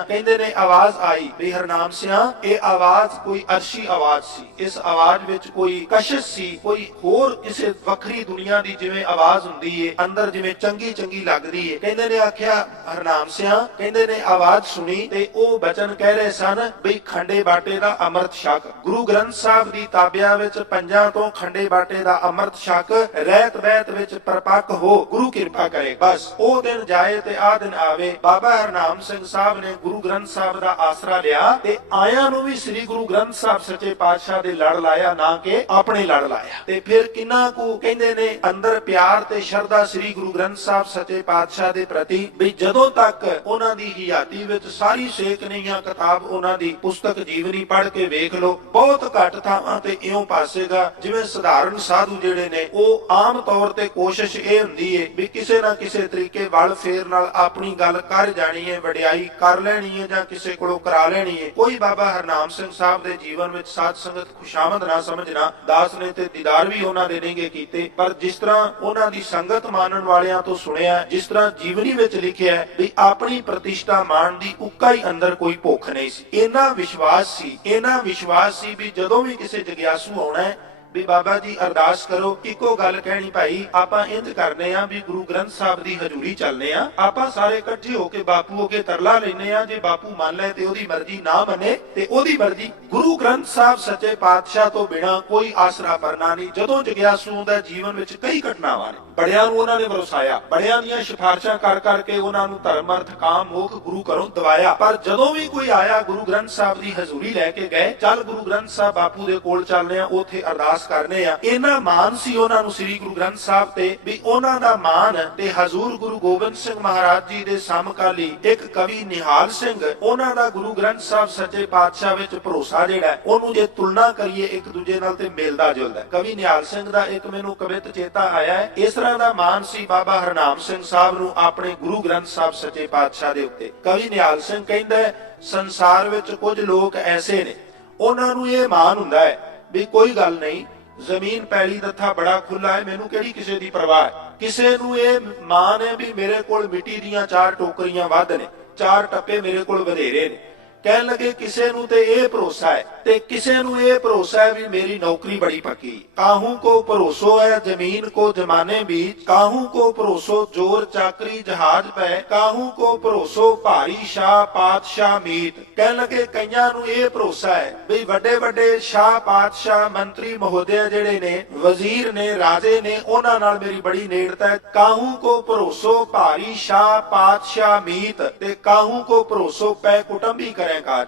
ਕਹਿੰਦੇ ਨੇ ਆਵਾਜ਼ ਆਈ ਵੀ ਹਰਨਾਮ ਸਿਆ, ਇਹ ਆਵਾਜ਼ ਕੋਈ ਅਰਸ਼ੀ ਆਵਾਜ਼ ਸੀ। ਇਸ ਆਵਾਜ਼ ਵਿੱਚ ਕੋਈ ਕਸ਼ਿਸ਼ ਸੀ, ਕੋਈ ਹੋਰ ਕਿਸੇ ਵੱਖਰੀ ਦੁਨੀਆ ਦੀ ਜਿਵੇਂ ਆਵਾਜ਼ ਹੁੰਦੀ ਏ, ਅੰਦਰ ਜਿਵੇਂ ਚੰਗੀ ਚੰਗੀ ਲੱਗਦੀ ਏ। ਕਹਿੰਦੇ ਨੇ ਆਖਿਆ ਹਰਨਾਮ ਸਿਆ, ਕਹਿੰਦੇ ਨੇ ਆਵਾਜ਼ ਸੁਣੀ ਤੇ ਉਹ ਬਚਨ ਕਹਿ ਰਹੇ ਸਨ ਵੀ ਖੰਡੇ ਬਾਟੇ ਦਾ ਅੰਮ੍ਰਿਤ ਛਕ। ਗੁਰੂ ਗ੍ਰੰਥ ਸਾਹਿਬ ਦੀ ਤਾਬਿਆ ਵਿੱਚ ਪੰਜਾਂ ਤੋਂ ਖੰਡੇ ਬਾਟੇ ਦਾ ਅੰਮ੍ਰਿਤ ਛਕ, ਰਹਿਤ ਬਹਿਤ ਵਿੱਚ ਪਰਪੱਕ ਹੋ, ਗੁਰੂ ਕਿਰਪਾ ਕਰੇ। ਬਸ ਉਹ ਦਿਨ ਜਾਏ ਤੇ ਆ ਦਿਨ ਆਵੇ। ਬਾਬਾ ਹਰਨਾਮ ਸਿੰਘ ਸਾਹਿਬ ਨੇ ਗੁਰੂ ਗ੍ਰੰਥ ਸਾਹਿਬ ਦਾ ਆਸਰਾ ਲਿਆ ਤੇ ਆਇਆਂ ਨੂੰ ਵੀ ਸ੍ਰੀ ਗੁਰੂ ਗ੍ਰੰਥ ਸਾਹਿਬ ਸੱਚੇ ਪਾਤਸ਼ਾਹ ਦੇ ਲੜ ਲਾਇਆ, ਨਾ ਕਿ ਆਪਣੇ ਲੜ ਲਾਇਆ। ਤੇ ਫਿਰ ਕਿੰਨਾ ਕੁ ਕਹਿੰਦੇ ਨੇ ਅੰਦਰ ਪਿਆਰ ਤੇ ਸ਼ਰਧਾ ਸ੍ਰੀ ਗੁਰੂ ਗ੍ਰੰਥ ਸਾਹਿਬ ਸੱਚੇ ਪਾਤਸ਼ਾਹ ਦੇ ਪ੍ਰਤੀ ਵੀ ਜਦੋਂ ਤੱਕ ਉਹਨਾਂ ਦੀ ਹਿਆਤੀ ਵਿੱਚ ਸਾਰੀ ਸੇਕ ਨਹੀਂ ਆ ਕਿਤਾਬ ਉਹਨਾਂ ਦੀ ਪੁਸਤਕ ਜੀਵਨੀ ਪੜ੍ਹ ਕੇ ਵੇਖ ਲਓ, ਬਹੁਤ ਘੱਟ ਥਾਵਾਂ ਤੇ ਇਉਂ ਪਾਸੇਗਾ ਜਿਵੇਂ ਸਧਾਰਨ ਸਾਧੂ ਜਿਹੜੇ ਨੇ ਉਹ ਆਮ ਤੌਰ ਤੇ ਕੋਸ਼ਿਸ਼ ਇਹ ਹੁੰਦੀ ਏ ਵੀ ਕਿਸੇ ਨਾ ਕਿਸੇ ਤਰੀਕੇ ਵੱਲ ਫੇਰ ਨਾਲ ਆਪਣੀ ਗੱਲ ਕਰ ਜਾਣੀ ਏ, ਵਡਿਆਈ ਕਰ ਲੈਣੀ ਏ ਜਾਂ ਕਿਸੇ ਕੋਲੋਂ ਕਰਾ ਲੈਣੀ ਏ। ਕੋਈ ਬਾਬਾ ਹਰਨਾਮ ਸਿੰਘ ਸਾਹਿਬ ਦੇ ਜੀਵਨ ਵਿੱਚ ਸਾਧ ਸੰਗਤ ਖੁਸ਼ਾਮਦ ਨਾ ਸਮਝਣਾ। ਦਾਸ ਨੇ ਤੇ ਦੀਦਾਰ ਵੀ ਉਹਨਾਂ ਦੇ ਨਹੀਂਗੇ ਕੀਤੇ, ਪਰ ਜਿਸ ਤਰ੍ਹਾਂ ਉਹਨਾਂ ਦੀ ਸੰਗਤ ਮਾਨਣ ਵਾਲਿਆਂ ਤੋਂ ਸੁਣਿਆ, ਜਿਸ ਤਰ੍ਹਾਂ ਜੀਵਨੀ ਵਿੱਚ ਲਿਖਿਆ ਵੀ ਆਪਣੀ ਪ੍ਰਤਿਸ਼ਠਾ ਮਾਣ ਦੀ ਉੱਕਾ ਹੀ ਅੰਦਰ ਕੋਈ ਭੁੱਖ ਨਹੀਂ ਸੀ। ਇਹਨਾਂ ਵਿਸ਼ਵਾਸ ਸੀ ਵੀ ਜਦੋਂ ਵੀ ਕਿਸੇ ਜਗਿਆਸੂ ਆਉਣਾ ਹੈ ਵੀ ਬਾਬਾ ਜੀ ਅਰਦਾਸ ਕਰੋ, ਇੱਕੋ ਗੱਲ ਕਹਿਣੀ ਭਾਈ ਆਪਾਂ ਇੰਜ ਕਰਨੇ ਆ ਵੀ ਗੁਰੂ ਗ੍ਰੰਥ ਸਾਹਿਬ ਦੀ ਹਜ਼ੂਰੀ ਚੱਲਨੇ ਆ, ਆਪਾਂ ਸਾਰੇ ਇਕੱਠੇ ਹੋ ਕੇ ਬਾਪੂ ਅੱਗੇ ਤਰਲਾ ਲੈਨੇ ਆ, ਜੇ ਬਾਪੂ ਮੰਨ ਲੈ ਤੇ ਉਹਦੀ ਮਰਜ਼ੀ, ਨਾ ਮੰਨੇ ਤੇ ਉਹਦੀ ਮਰਜ਼ੀ। ਗੁਰੂ ਗ੍ਰੰਥ ਸਾਹਿਬ ਸੱਚੇ ਪਾਤਸ਼ਾਹ ਤੋਂ ਬਿਨਾ ਕੋਈ ਆਸਰਾ ਪਰਨਾ ਨਹੀਂ। ਜਦੋਂ ਜਗਿਆਸੂ ਦਾ ਜੀਵਨ ਵਿੱਚ ਕਈ ਘਟਨਾਵਾਂ ਨੇ, ਬੜਿਆਂ ਨੂੰ ਉਹਨਾਂ ਨੇ ਵਰਸਾਇਆ, ਬੜਿਆਂ ਦੀਆਂ ਸਿਫਾਰਿਸ਼ਾਂ ਕਰ ਕਰਕੇ ਉਹਨਾਂ ਨੂੰ ਧਰਮ ਅਰਥ ਕਾਮ ਮੋਖ ਗੁਰੂ ਘਰੋਂ ਦਵਾਇਆ, ਪਰ ਜਦੋਂ ਵੀ ਕੋਈ ਆਇਆ ਗੁਰੂ ਗ੍ਰੰਥ ਸਾਹਿਬ ਦੀ ਹਜ਼ੂਰੀ ਲੈ ਕੇ ਗਏ, ਚੱਲ ਗੁਰੂ ਗ੍ਰੰਥ ਸਾਹਿਬ ਬਾਪੂ ਦੇ ਕੋਲ ਚੱਲਨੇ ਆ, ਉੱਥੇ ਅਰਦਾਸ ਕਰਨੇ ਆ। ਇਹਨਾਂ ਮਾਨ ਸੀ ਉਹਨਾਂ ਨੂੰ ਸ੍ਰੀ ਗੁਰੂ ਗ੍ਰੰਥ ਸਾਹਿਬ ਤੇ ਵੀ ਉਹਨਾਂ ਦਾ ਮਾਨ ਤੇ ਹਜ਼ੂਰ ਗੁਰੂ ਗੋਬਿੰਦ ਸਿੰਘ ਮਹਾਰਾਜ ਜੀ ਦੇ ਸਮਕਾਲੀ ਇੱਕ ਕਵੀ ਨਿਹਾਲ ਸਿੰਘ, ਉਹਨਾਂ ਦਾ ਗੁਰੂ ਗ੍ਰੰਥ ਸਾਹਿਬ ਸੱਚੇ ਪਾਤਸ਼ਾਹ ਵਿੱਚ ਭਰੋਸਾ ਜਿਹੜਾ ਉਹਨੂੰ ਜੇ ਤੁਲਨਾ ਕਰੀਏ ਇੱਕ ਦੂਜੇ ਨਾਲ ਤੇ ਮਿਲਦਾ ਜੁਲਦਾ। ਕਵੀ ਨਿਹਾਲ ਸਿੰਘ ਦਾ ਇੱਕ ਮੈਨੂੰ ਕਵਿਤ ਚੇਤਾ ਆਇਆ ਹੈ, ਇਸ ਤਰ੍ਹਾਂ ਦਾ ਮਾਨ ਸੀ ਬਾਬਾ ਹਰਨਾਮ ਸਿੰਘ ਸਾਹਿਬ ਨੂੰ ਆਪਣੇ ਗੁਰੂ ਗ੍ਰੰਥ ਸਾਹਿਬ ਸੱਚੇ ਪਾਤਸ਼ਾਹ ਦੇ ਉੱਤੇ। ਕਵੀ ਨਿਹਾਲ ਸਿੰਘ ਕਹਿੰਦਾ ਸੰਸਾਰ ਵਿੱਚ ਕੁਝ ਲੋਕ ਐਸੇ ਨੇ ਉਹਨਾਂ ਨੂੰ ਇਹ ਮਾਨ ਹੁੰਦਾ ਹੈ ਵੀ ਕੋਈ ਗੱਲ ਨਹੀਂ, ਜ਼ਮੀਨ ਪੈਲੀ ਦੱਥਾ ਬੜਾ ਖੁੱਲਾ ਹੈ, ਮੈਨੂੰ ਕਿਹੜੀ ਕਿਸੇ ਦੀ ਪਰਵਾਹ ਹੈ। ਕਿਸੇ ਨੂੰ ਇਹ ਮਾਨ ਹੈ ਵੀ ਮੇਰੇ ਕੋਲ ਮਿੱਟੀ ਦੀਆਂ 4 ਟੋਕਰੀਆਂ ਵੱਧ ਨੇ, 4 ਟੱਪੇ ਮੇਰੇ ਕੋਲ ਵਧੇਰੇ ਨੇ। ਕਹਿਣ ਲੱਗੇ ਕਿਸੇ ਨੂੰ ਤੇ ਇਹ ਭਰੋਸਾ ਹੈ ਤੇ ਕਿਸੇ ਨੂੰ ਇਹ ਭਰੋਸਾ ਹੈ ਵੀ ਮੇਰੀ ਨੌਕਰੀ ਬੜੀ ਪੱਕੀ। ਕਾਹੂ ਕੋ ਭਰੋਸੋ ਹੈ ਜ਼ਮੀਨ ਕੋ ਜਮਾਨੇ बीच, ਕਾਹੂ ਕੋ ਭਰੋਸੋ ਜੋਰ ਚਾਕਰੀ ਜਹਾਜ਼ ਪੈ, ਕਾਹੂ ਕੋ ਭਰੋਸੋ ਭਾਰੀ ਸ਼ਾਹ ਪਾਤਸ਼ਾਹ ਮੀਤ। ਕਹਿਣ ਲੱਗੇ ਕਈਆਂ ਨੂੰ ਇਹ ਭਰੋਸਾ ਹੈ ਵੀ ਵੱਡੇ ਵੱਡੇ ਸ਼ਾਹ ਪਾਤਸ਼ਾਹ ਮੰਤਰੀ ਮਹੋਦਿਆ ਜਿਹੜੇ ਨੇ, ਵਜ਼ੀਰ ਨੇ, ਰਾਜੇ ਨੇ, ਉਹਨਾਂ ਨਾਲ ਮੇਰੀ ਬੜੀ ਨੇੜਤਾ ਹੈ। ਕਾਹੂ ਕੋ ਭਰੋਸੋ ਭਾਰੀ ਸ਼ਾਹ ਪਾਤਸ਼ਾਹ ਮੀਤ ਤੇ ਕਾਹੂ ਕੋ ਭਰੋਸੋ ਪੈ ਕੁਟੰਬੀ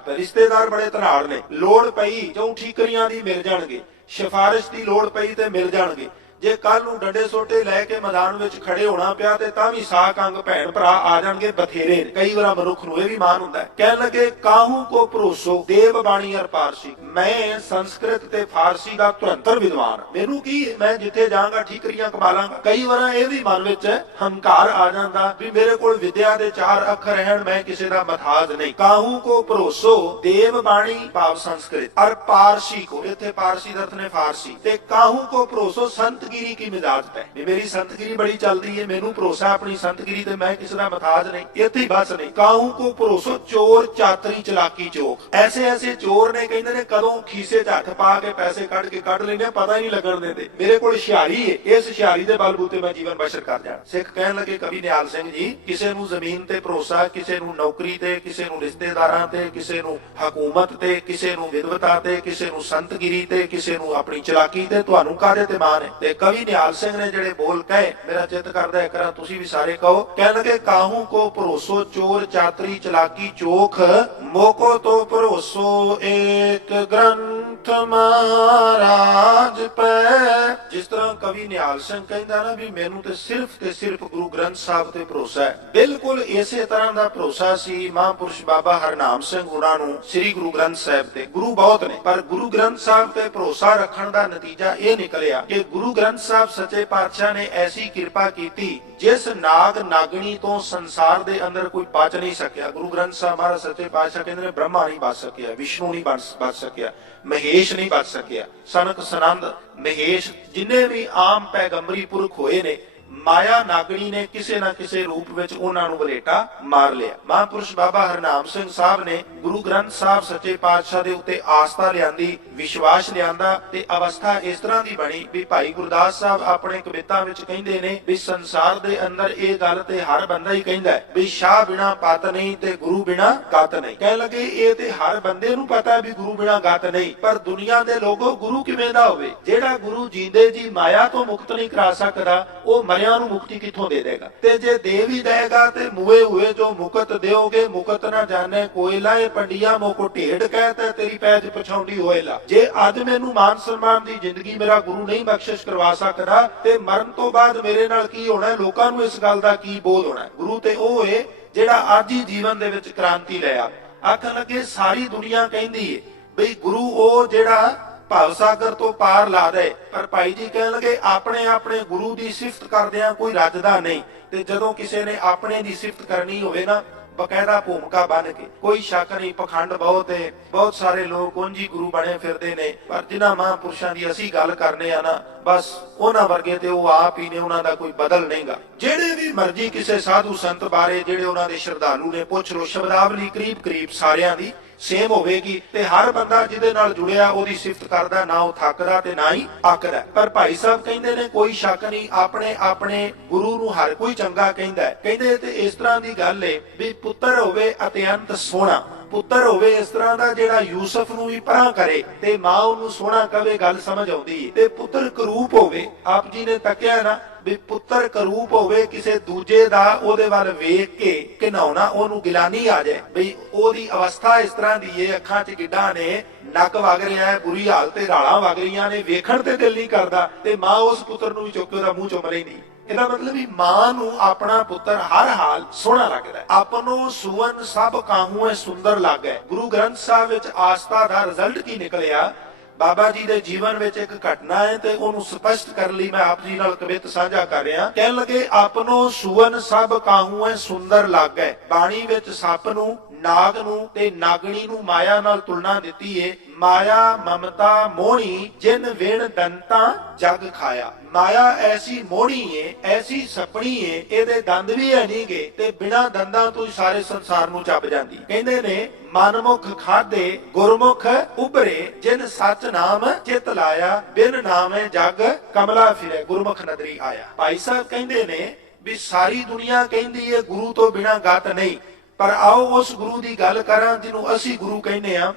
ਰਿਸ਼ਤੇਦਾਰ ਬੜੇ ਧਨਾੜ ਨੇ, ਲੋੜ ਪਈ ਜੋ ਠੀਕਰੀਆਂ ਦੀ ਮਿਲ ਜਾਣਗੇ, ਸਿਫਾਰਿਸ਼ ਦੀ ਲੋੜ ਪਈ ਤੇ ਮਿਲ ਜਾਣਗੇ। ਜੇ ਕੱਲ ਨੂੰ ਡੰਡੇ ਸੋਟੇ ਲੈ ਕੇ ਮੈਦਾਨ ਵਿੱਚ ਖੜੇ ਹੋਣਾ ਪਿਆ ਤੇ ਤਾਂ ਵੀ ਸਾਕ ਅੰਗ ਭੈਣ ਭਰਾ ਆ ਜਾਣਗੇ ਬਥੇਰੇ। ਕਈ ਵਾਰ ਮਨੁੱਖ ਨੂੰ ਇਹ ਵੀ ਮਾਨ ਹੁੰਦਾ ਹੈ। ਕਹਿਣ ਲੱਗੇ ਕਾਹੂ ਕੋ ਭਰੋਸੋ ਦੇਵ ਬਾਣੀ ਅਰ ਪਾਰਸੀ, ਮੈਂ ਸੰਸਕ੍ਰਿਤ ਤੇ ਫਾਰਸੀ ਦਾ ਤੁਰੰਤਰ ਵਿਦਵਾਨ, ਮੈਨੂੰ ਕੀ, ਮੈਂ ਜਿੱਥੇ ਜਾਵਾਂਗਾ ਠੀਕਰੀਆਂ ਕਮਾ ਲਾਂਗਾ। ਕਈ ਵਾਰ ਇਹ ਵੀ ਮਨ ਵਿੱਚ ਹੰਕਾਰ ਆ ਜਾਂਦਾ ਵੀ ਮੇਰੇ ਕੋਲ ਵਿਦਿਆ ਦੇ 4 ਅੱਖਰ ਹਨ, ਮੈਂ ਕਿਸੇ ਦਾ ਮਥਾਜ ਨਹੀਂ। ਕਾਹੂ ਕੋ ਭਰੋਸੋ ਦੇਵ ਬਾਣੀ ਭਾਵ ਸੰਸਕ੍ਰਿਤ ਅਰ ਪਾਰਸੀ ਕੋ, ਇੱਥੇ ਪਾਰਸੀ ਦਾ ਅਰਥ ਨੇ ਫਾਰਸੀ, ਤੇ ਕਾਹੂ ਕੋ ਭਰੋਸੋ ਸੰਤ ਸੰਤਗਿਰੀ ਕੀ ਮਿਜਾਜ ਹੈ ਵੀ ਮੇਰੀ ਸੰਤਗਿਰੀ ਬੜੀ ਚੱਲਦੀ ਹੈ, ਮੈਨੂੰ ਭਰੋਸਾ ਆਪਣੀ ਸੰਤਗਿਰੀ ਤੇ, ਮੈਂ ਕਿਸੇ ਦਾ ਮਤਾਜ ਨਹੀਂ, ਇੱਥੇ ਹੀ ਬਸ ਨਹੀਂ। ਕਾਹੂ ਕੋ ਭਰੋਸੋ ਚੋਰ ਚਾਤਰੀ ਚਲਾਕੀ ਚੋਖ, ਐਸੇ ਐਸੇ ਚੋਰ ਨੇ ਕਹਿੰਦੇ ਨੇ ਕਦੋਂ ਖੀਸੇ 'ਚ ਹੱਥ ਪਾ ਕੇ ਪੈਸੇ ਕੱਢ ਕੇ ਕੱਢ ਲੈਂਦੇ, ਪਤਾ ਹੀ ਨਹੀਂ ਲੱਗਣ ਦਿੰਦੇ। ਮੇਰੇ ਕੋਲ ਹੁਸ਼ਿਆਰੀ ਹੈ, ਇਸ ਹੁਸ਼ਿਆਰੀ ਦੇ ਬਲਬੂਤੇ ਮੈਂ ਜੀਵਨ ਬਸ਼ਰ ਕਰ ਜਾਣਾ। ਸਿੱਖ ਕਹਿਣ ਲੱਗੇ ਕਵੀ ਨਿਹਾਲ ਸਿੰਘ ਜੀ, ਕਿਸੇ ਨੂੰ ਜ਼ਮੀਨ ਤੇ ਭਰੋਸਾ, ਕਿਸੇ ਨੂੰ ਨੌਕਰੀ ਤੇ, ਕਿਸੇ ਨੂੰ ਰਿਸ਼ਤੇਦਾਰਾਂ ਤੇ, ਕਿਸੇ ਨੂੰ ਹਕੂਮਤ ਤੇ, ਕਿਸੇ ਨੂੰ ਵਿਦਵਤਾ ਤੇ, ਕਿਸੇ ਨੂੰ ਸੰਤਗਿਰੀ ਤੇ, ਕਿਸੇ ਨੂੰ ਆਪਣੀ ਚਲਾਕੀ ਤੇ, ਤੁਹਾਨੂੰ ਕਾਹਦੇ ਤੇ ਮਾਣ ਹੈ? ਤੇ ਕਵੀ ਨਿਹਾਲ ਸਿੰਘ ਨੇ ਜਿਹੜੇ ਬੋਲ ਕਹੇ, ਮੇਰਾ ਚਿੱਤ ਕਰਦਾ ਹੈ ਕਰਾਂ ਤੁਸੀਂ ਵੀ ਸਾਰੇ ਕਹੋ। ਕਹਿਣ ਲੱਗੇ ਕਾਹੂ ਕੋ ਭਰੋਸੋ ਚੋਰ ਚਾਤਰੀ ਚਲਾਕੀ ਚੋਖ, ਮੋਕੋ ਤੋਂ ਭਰੋਸੋ ਏਕ ਗ੍ਰੰਥ ਮਹਾਰਾਜ ਪੈ। ਜਿਸ ਤਰ੍ਹਾਂ ਕਵੀ ਨਿਹਾਲ ਸਿੰਘ ਕਹਿੰਦਾ ਨਾ ਵੀ ਮੈਨੂੰ ਤੇ ਸਿਰਫ ਗੁਰੂ ਗ੍ਰੰਥ ਸਾਹਿਬ ਤੇ ਭਰੋਸਾ ਹੈ, ਬਿਲਕੁਲ ਇਸੇ ਤਰ੍ਹਾਂ ਦਾ ਭਰੋਸਾ ਸੀ ਮਹਾਂਪੁਰਸ਼ ਬਾਬਾ ਹਰਨਾਮ ਸਿੰਘ ਹੋਰਾਂ ਨੂੰ ਸ੍ਰੀ ਗੁਰੂ ਗ੍ਰੰਥ ਸਾਹਿਬ ਤੇ। ਗੁਰੂ ਬਹੁਤ ਨੇ, ਪਰ ਗੁਰੂ ਗ੍ਰੰਥ ਸਾਹਿਬ ਤੇ ਭਰੋਸਾ ਰੱਖਣ ਦਾ ਨਤੀਜਾ ਇਹ ਨਿਕਲਿਆ ਕਿ ਗੁਰੂ ਗ੍ਰੰਥ ਸਾਹਿਬ ਸੱਚੇ ਪਾਤਸ਼ਾਹ ਨੇ ਐਸੀ ਕਿਰਪਾ ਕੀਤੀ ਜਿਸ ਨਾਗ ਨਾਗਣੀ ਤੋਂ ਸੰਸਾਰ ਦੇ ਅੰਦਰ ਕੋਈ ਬਚ ਨਹੀਂ ਸਕਿਆ। ਗੁਰੂ ਗ੍ਰੰਥ ਸਾਹਿਬ ਮਹਾਰਾਜ ਸੱਚੇ ਪਾਤਸ਼ਾਹ ਕਹਿੰਦੇ ਨੇ ਬ੍ਰਹਮਾ ਨਹੀਂ ਬਚ ਸਕਿਆ, ਵਿਸ਼ਨੂੰ ਨਹੀਂ ਬਚ ਸਕਿਆ, ਮਹੇਸ਼ ਨਹੀਂ ਬਚ ਸਕਿਆ, ਸਨਕ ਸਨੰਦ ਮਹੇਸ਼ ਜਿੰਨੇ ਵੀ ਆਮ ਪੈਗੰਬਰੀ ਪੁਰਖ ਹੋਏ ਨੇ, ਮਾਇਆ ਨਾਗਣੀ ਨੇ ਕਿਸੇ ਨਾ ਕਿਸੇ ਰੂਪ ਵਿੱਚ ਉਹਨਾਂ ਨੂੰ ਵਲੇਟਾ ਮਾਰ ਲਿਆ। ਮਹਾਂਪੁਰਸ਼ ਬਾਬਾ ਹਰਨਾਮ ਸਿੰਘ ਸਾਹਿਬ ਨੇ ਗੁਰੂ ਗ੍ਰੰਥ ਸਾਹਿਬ ਸੱਚੇ ਪਾਤਸ਼ਾਹ ਦੇ ਉੱਤੇ ਆਸਥਾ ਲਿਆਂਦੀ, ਵਿਸ਼ਵਾਸ ਲਿਆਂਦਾ, ਤੇ ਅਵਸਥਾ ਇਸ ਤਰ੍ਹਾਂ ਦੀ ਬਣੀ ਵੀ ਭਾਈ ਗੁਰਦਾਸ ਸਾਹਿਬ ਆਪਣੇ ਕਵਿਤਾ ਵਿੱਚ ਕਹਿੰਦੇ ਨੇ ਵੀ ਸੰਸਾਰ ਦੇ ਅੰਦਰ ਇਹ ਗੱਲ ਤੇ ਹਰ ਬੰਦਾ ਹੀ ਕਹਿੰਦਾ ਹੈ ਵੀ ਸ਼ਾਹ ਬਿਨਾ ਪਤ ਨਹੀਂ ਤੇ ਗੁਰੂ ਬਿਨਾ ਗਤ ਨਹੀਂ। ਕਹਿ ਲਗੇ ਇਹ ਤੇ ਹਰ ਬੰਦੇ ਨੂੰ ਪਤਾ ਹੈ ਵੀ ਗੁਰੂ ਬਿਨਾ ਗਤ ਨਹੀਂ, ਪਰ ਦੁਨੀਆ ਦੇ ਲੋਗੋ ਗੁਰੂ ਕਿਵੇਂ ਦਾ ਹੋਵੇ? ਜਿਹੜਾ ਗੁਰੂ ਜੀਂਦੇ ਜੀ ਮਾਇਆ ਤੋਂ ਮੁਕਤ ਨਹੀਂ ਕਰਾ ਸਕਦਾ, ਉਹ ਮਰਿਆ ਨੂੰ ਮੁਕਤੀ ਕਿੱਥੋਂ ਦੇ ਦੇਗਾ? ਤੇ ਜੇ ਦੇ ਵੀ ਦੇਗਾ ਤੇ ਮੂਏ ਹੋਏ ਜੋ ਮੁਕਤ ਦਿਓਗੇ, ਮੁਕਤ ਨਾ ਜਾਣੇ ਕੋਇਲਾ, ਇਹ ਪੰਡਿਆ ਮੋਕੋ ਢੇਡ ਕਹਿਤਾ ਤੇਰੀ ਪੈਜ ਪਛਾਉਂਦੀ ਹੋਏਲਾ। ਜੇ ਅੱਜ ਮੈਨੂੰ ਮਾਨ ਸਨਮਾਨ ਦੀ ਜ਼ਿੰਦਗੀ ਮੇਰਾ ਗੁਰੂ ਨਹੀਂ ਬਖਸ਼ਿਸ਼ ਕਰਵਾ ਸਕਦਾ, ਤੇ ਮਰਨ ਤੋਂ ਬਾਅਦ ਮੇਰੇ ਨਾਲ ਕੀ ਹੋਣਾ? ਲੋਕਾਂ ਨੂੰ ਇਸ ਗੱਲ ਦਾ ਕੀ ਬੋਧ ਹੋਣਾ? ਗੁਰੂ ਤੇ ਉਹ ਏ ਜਿਹੜਾ ਅੱਜ ਹੀ ਜੀਵਨ ਦੇ ਵਿੱਚ ਕ੍ਰਾਂਤੀ ਲਿਆ। ਆਖਣ ਲੱਗੇ ਸਾਰੀ ਦੁਨੀਆ ਕਹਿੰਦੀ ਏ ਬਈ ਗੁਰੂ ਉਹ ਜਿਹੜਾ ਭਵ ਸਾਗਰ ਤੋਂ ਪਾਰ ਲਾ ਦੇ, ਪਰ ਭਾਈ ਜੀ ਕਹਿਣ ਲੱਗੇ ਆਪਣੇ ਆਪਣੇ ਗੁਰੂ ਦੀ ਸਿਫਤ ਕਰਦਿਆਂ ਕੋਈ ਰੱਜਦਾ ਨਹੀਂ। ਤੇ ਜਦੋਂ ਕਿਸੇ ਨੇ ਆਪਣੇ ਦੀ ਸਿਫਤ ਕਰਨੀ ਹੋਵੇ ਨਾ, ਬਕਾਇਦਾ ਭੂਮਿਕਾ ਬਣ ਕੇ, ਕੋਈ ਸ਼ੱਕ ਨਹੀਂ ਪਖੰਡ ਬਹੁਤ ਹੈ, ਬਹੁਤ ਸਾਰੇ ਲੋਕ ਉਂਝ ਹੀ ਗੁਰੂ ਬਣੇ ਫਿਰਦੇ ਨੇ, ਪਰ ਜਿਨ੍ਹਾਂ ਮਹਾਂਪੁਰਸ਼ਾਂ ਦੀ ਅਸੀਂ ਗੱਲ ਕਰਨੇ ਆ ਨਾ, ਬਸ ਉਹਨਾਂ ਵਰਗੇ ਤੇ ਉਹ ਆਪ ਹੀ ਨੇ, ਉਹਨਾਂ ਦਾ ਕੋਈ ਬਦਲ ਨਹੀਂਗਾ। ਜਿਹੜੇ ਵੀ ਮਰਜ਼ੀ ਕਿਸੇ ਸਾਧੂ ਸੰਤ ਬਾਰੇ ਜਿਹੜੇ ਉਹਨਾਂ ਦੇ ਸ਼ਰਧਾਲੂ ਨੇ ਪੁੱਛ ਲੋ, ਸ਼ਬਦਾਵਲੀ ਕਰੀਬ ਸਾਰਿਆਂ ਦੀ ਸੇਮ ਹੋਵੇਗੀ, ਤੇ ਹਰ ਬੰਦਾ ਜਿਹਦੇ ਨਾਲ ਜੁੜਿਆ ਉਹਦੀ ਸਿਫਤ ਕਰਦਾ, ਨਾ ਉਹ ਥੱਕਦਾ ਤੇ ਨਾ ਹੀ ਅੱਕਦਾ। ਪਰ ਭਾਈ ਸਾਹਿਬ ਕਹਿੰਦੇ ਨੇ ਕੋਈ ਸ਼ੱਕ ਨਹੀਂ ਆਪਣੇ ਆਪਣੇ ਗੁਰੂ ਨੂੰ ਹਰ ਕੋਈ ਚੰਗਾ ਕਹਿੰਦਾ ਹੈ। ਕਹਿੰਦੇ ਤੇ ਇਸ ਤਰ੍ਹਾਂ ਦੀ ਗੱਲ ਏ ਵੀ ਪੁੱਤਰ ਹੋਵੇ ਅਤਿਅੰਤ ਸੋਹਣਾ, ਪੁੱਤਰ ਹੋਵੇ ਇਸ ਤਰ੍ਹਾਂ ਦਾ ਜਿਹੜਾ ਯੂਸਫ ਨੂੰ ਵੀ ਪਰਾਂ ਕਰੇ ਤੇ ਮਾਂ ਉਹਨੂੰ ਸੋਹਣਾ ਕਵੇ, ਗੱਲ ਸਮਝ ਆਉਂਦੀ ਏ। ਤੇ ਪੁੱਤਰ ਕਰੂਪ ਹੋਵੇ, ਆਪ ਜੀ ਨੇ ਤੱਕਿਆ ਨਾ ਵੀ ਪੁੱਤਰ ਕਰੂਪ ਹੋਵੇ ਕਿਸੇ ਦੂਜੇ ਦਾ, ਉਹਦੇ ਵੱਲ ਵੇਖ ਕੇ ਘਿਨਾਉਣਾ, ਉਹਨੂੰ ਗਿਲਾਨੀ ਆ ਜਾਏ ਬਈ ਉਹਦੀ ਅਵਸਥਾ ਇਸ ਤਰ੍ਹਾਂ ਦੀ ਏ, ਅੱਖਾਂ 'ਚ ਗਿੱਡਾਂ ਨੇ, ਨੱਕ ਵਗ ਰਿਹਾ ਹੈ, ਬੁਰੀ ਹਾਲਤ ਤੇ ਰਾਲਾਂ ਵਗ ਰਹੀਆਂ ਨੇ, ਵੇਖਣ ਤੇ ਦਿਲ ਨਹੀਂ ਕਰਦਾ, ਤੇ ਮਾਂ ਉਸ ਪੁੱਤਰ ਨੂੰ ਵੀ ਚੁੱਕ ਕੇ ਉਹਦਾ ਮੂੰਹ ਚੁੰਮ ਲੈਂਦੀ। ਇਹਦਾ ਮਤਲਬ ਵੀ ਮਾਂ ਨੂੰ ਆਪਣਾ ਪੁੱਤਰ ਹਰ ਹਾਲ ਸੋਹਣਾ ਲੱਗਦਾ। ਆਪਨੋ ਸੁਵਨ ਸਭ ਕਾਹੂ ਹੈ ਸੁੰਦਰ ਲੱਗੈ। ਗੁਰੂ ਗ੍ਰੰਥ ਸਾਹਿਬ ਵਿੱਚ ਆਸਥਾ ਦਾ ਰਿਜ਼ਲਟ ਕੀ ਨਿਕਲਿਆ? ਬਾਬਾ ਜੀ ਦੇ ਜੀਵਨ ਵਿੱਚ ਇੱਕ ਘਟਨਾ ਹੈ ਤੇ ਉਹਨੂੰ ਸਪਸ਼ਟ ਕਰਨ ਲਈ ਮੈਂ ਆਪ ਜੀ ਨਾਲ ਕਵਿਤ ਸਾਂਝਾ ਕਰ ਰਿਹਾ। ਕਹਿਣ ਲੱਗੇ ਆਪਨੋ ਸੁਵਨ ਸਭ ਕਾਹੂ ਹੈ ਸੁੰਦਰ ਲੱਗੈ। ਬਾਣੀ ਵਿੱਚ ਸੱਪ ਨੂੰ, ਨਾਗ ਨੂੰ ਤੇ ਨਾਗਣੀ ਨੂੰ ਮਾਇਆ ਨਾਲ ਤੁਲਨਾ ਦਿੱਤੀ ਏ। ਮਾਇਆ ਮਮਤਾ ਮੋਹਣੀ ਜਿਨ ਵਿਣ ਦੰਤਾਂ ਜਗ ਖਾਇਆ। ਮਾਇਆ ਐਸੀ ਮੋਹਣੀ ਏ, ਐਸੀ ਸਪਣੀ ਏ, ਇਹਦੇ ਦੰਦ ਵੀ ਹੈ ਨਹੀਂਗੇ ਤੇ ਬਿਨਾਂ ਦੰਦਾਂ ਤੋਂ ਸਾਰੇ ਸੰਸਾਰ ਨੂੰ ਚੱਬ ਜਾਂਦੀ। ਕਹਿੰਦੇ ਨੇ ਮਨਮੁਖ ਖਾਦੇ ਗੁਰਮੁਖ ਉਭਰੇ, ਜਿਨ ਸੱਚ ਨਾਮ ਚਿਤ ਲਾਇਆ, ਬਿਨ ਨਾਮੇ ਜਗ ਕਮਲਾ ਫਿਰੇ, ਗੁਰਮੁਖ ਨਦਰੀ ਆਇਆ। ਭਾਈ ਸਾਹਿਬ ਕਹਿੰਦੇ ਨੇ ਵੀ ਸਾਰੀ ਦੁਨੀਆ ਕਹਿੰਦੀ ਏ ਗੁਰੂ ਤੋਂ ਬਿਨਾਂ ਗਤ ਨਹੀਂ, ਪਰ ਆਓ ਉਸ ਗੁਰੂ ਦੀ ਗੱਲ ਕਰਾਂ ਜਿਹਨੂੰ ਅਸੀਂ ਗੁਰੂ ਕਹਿੰਦੇ ਆ,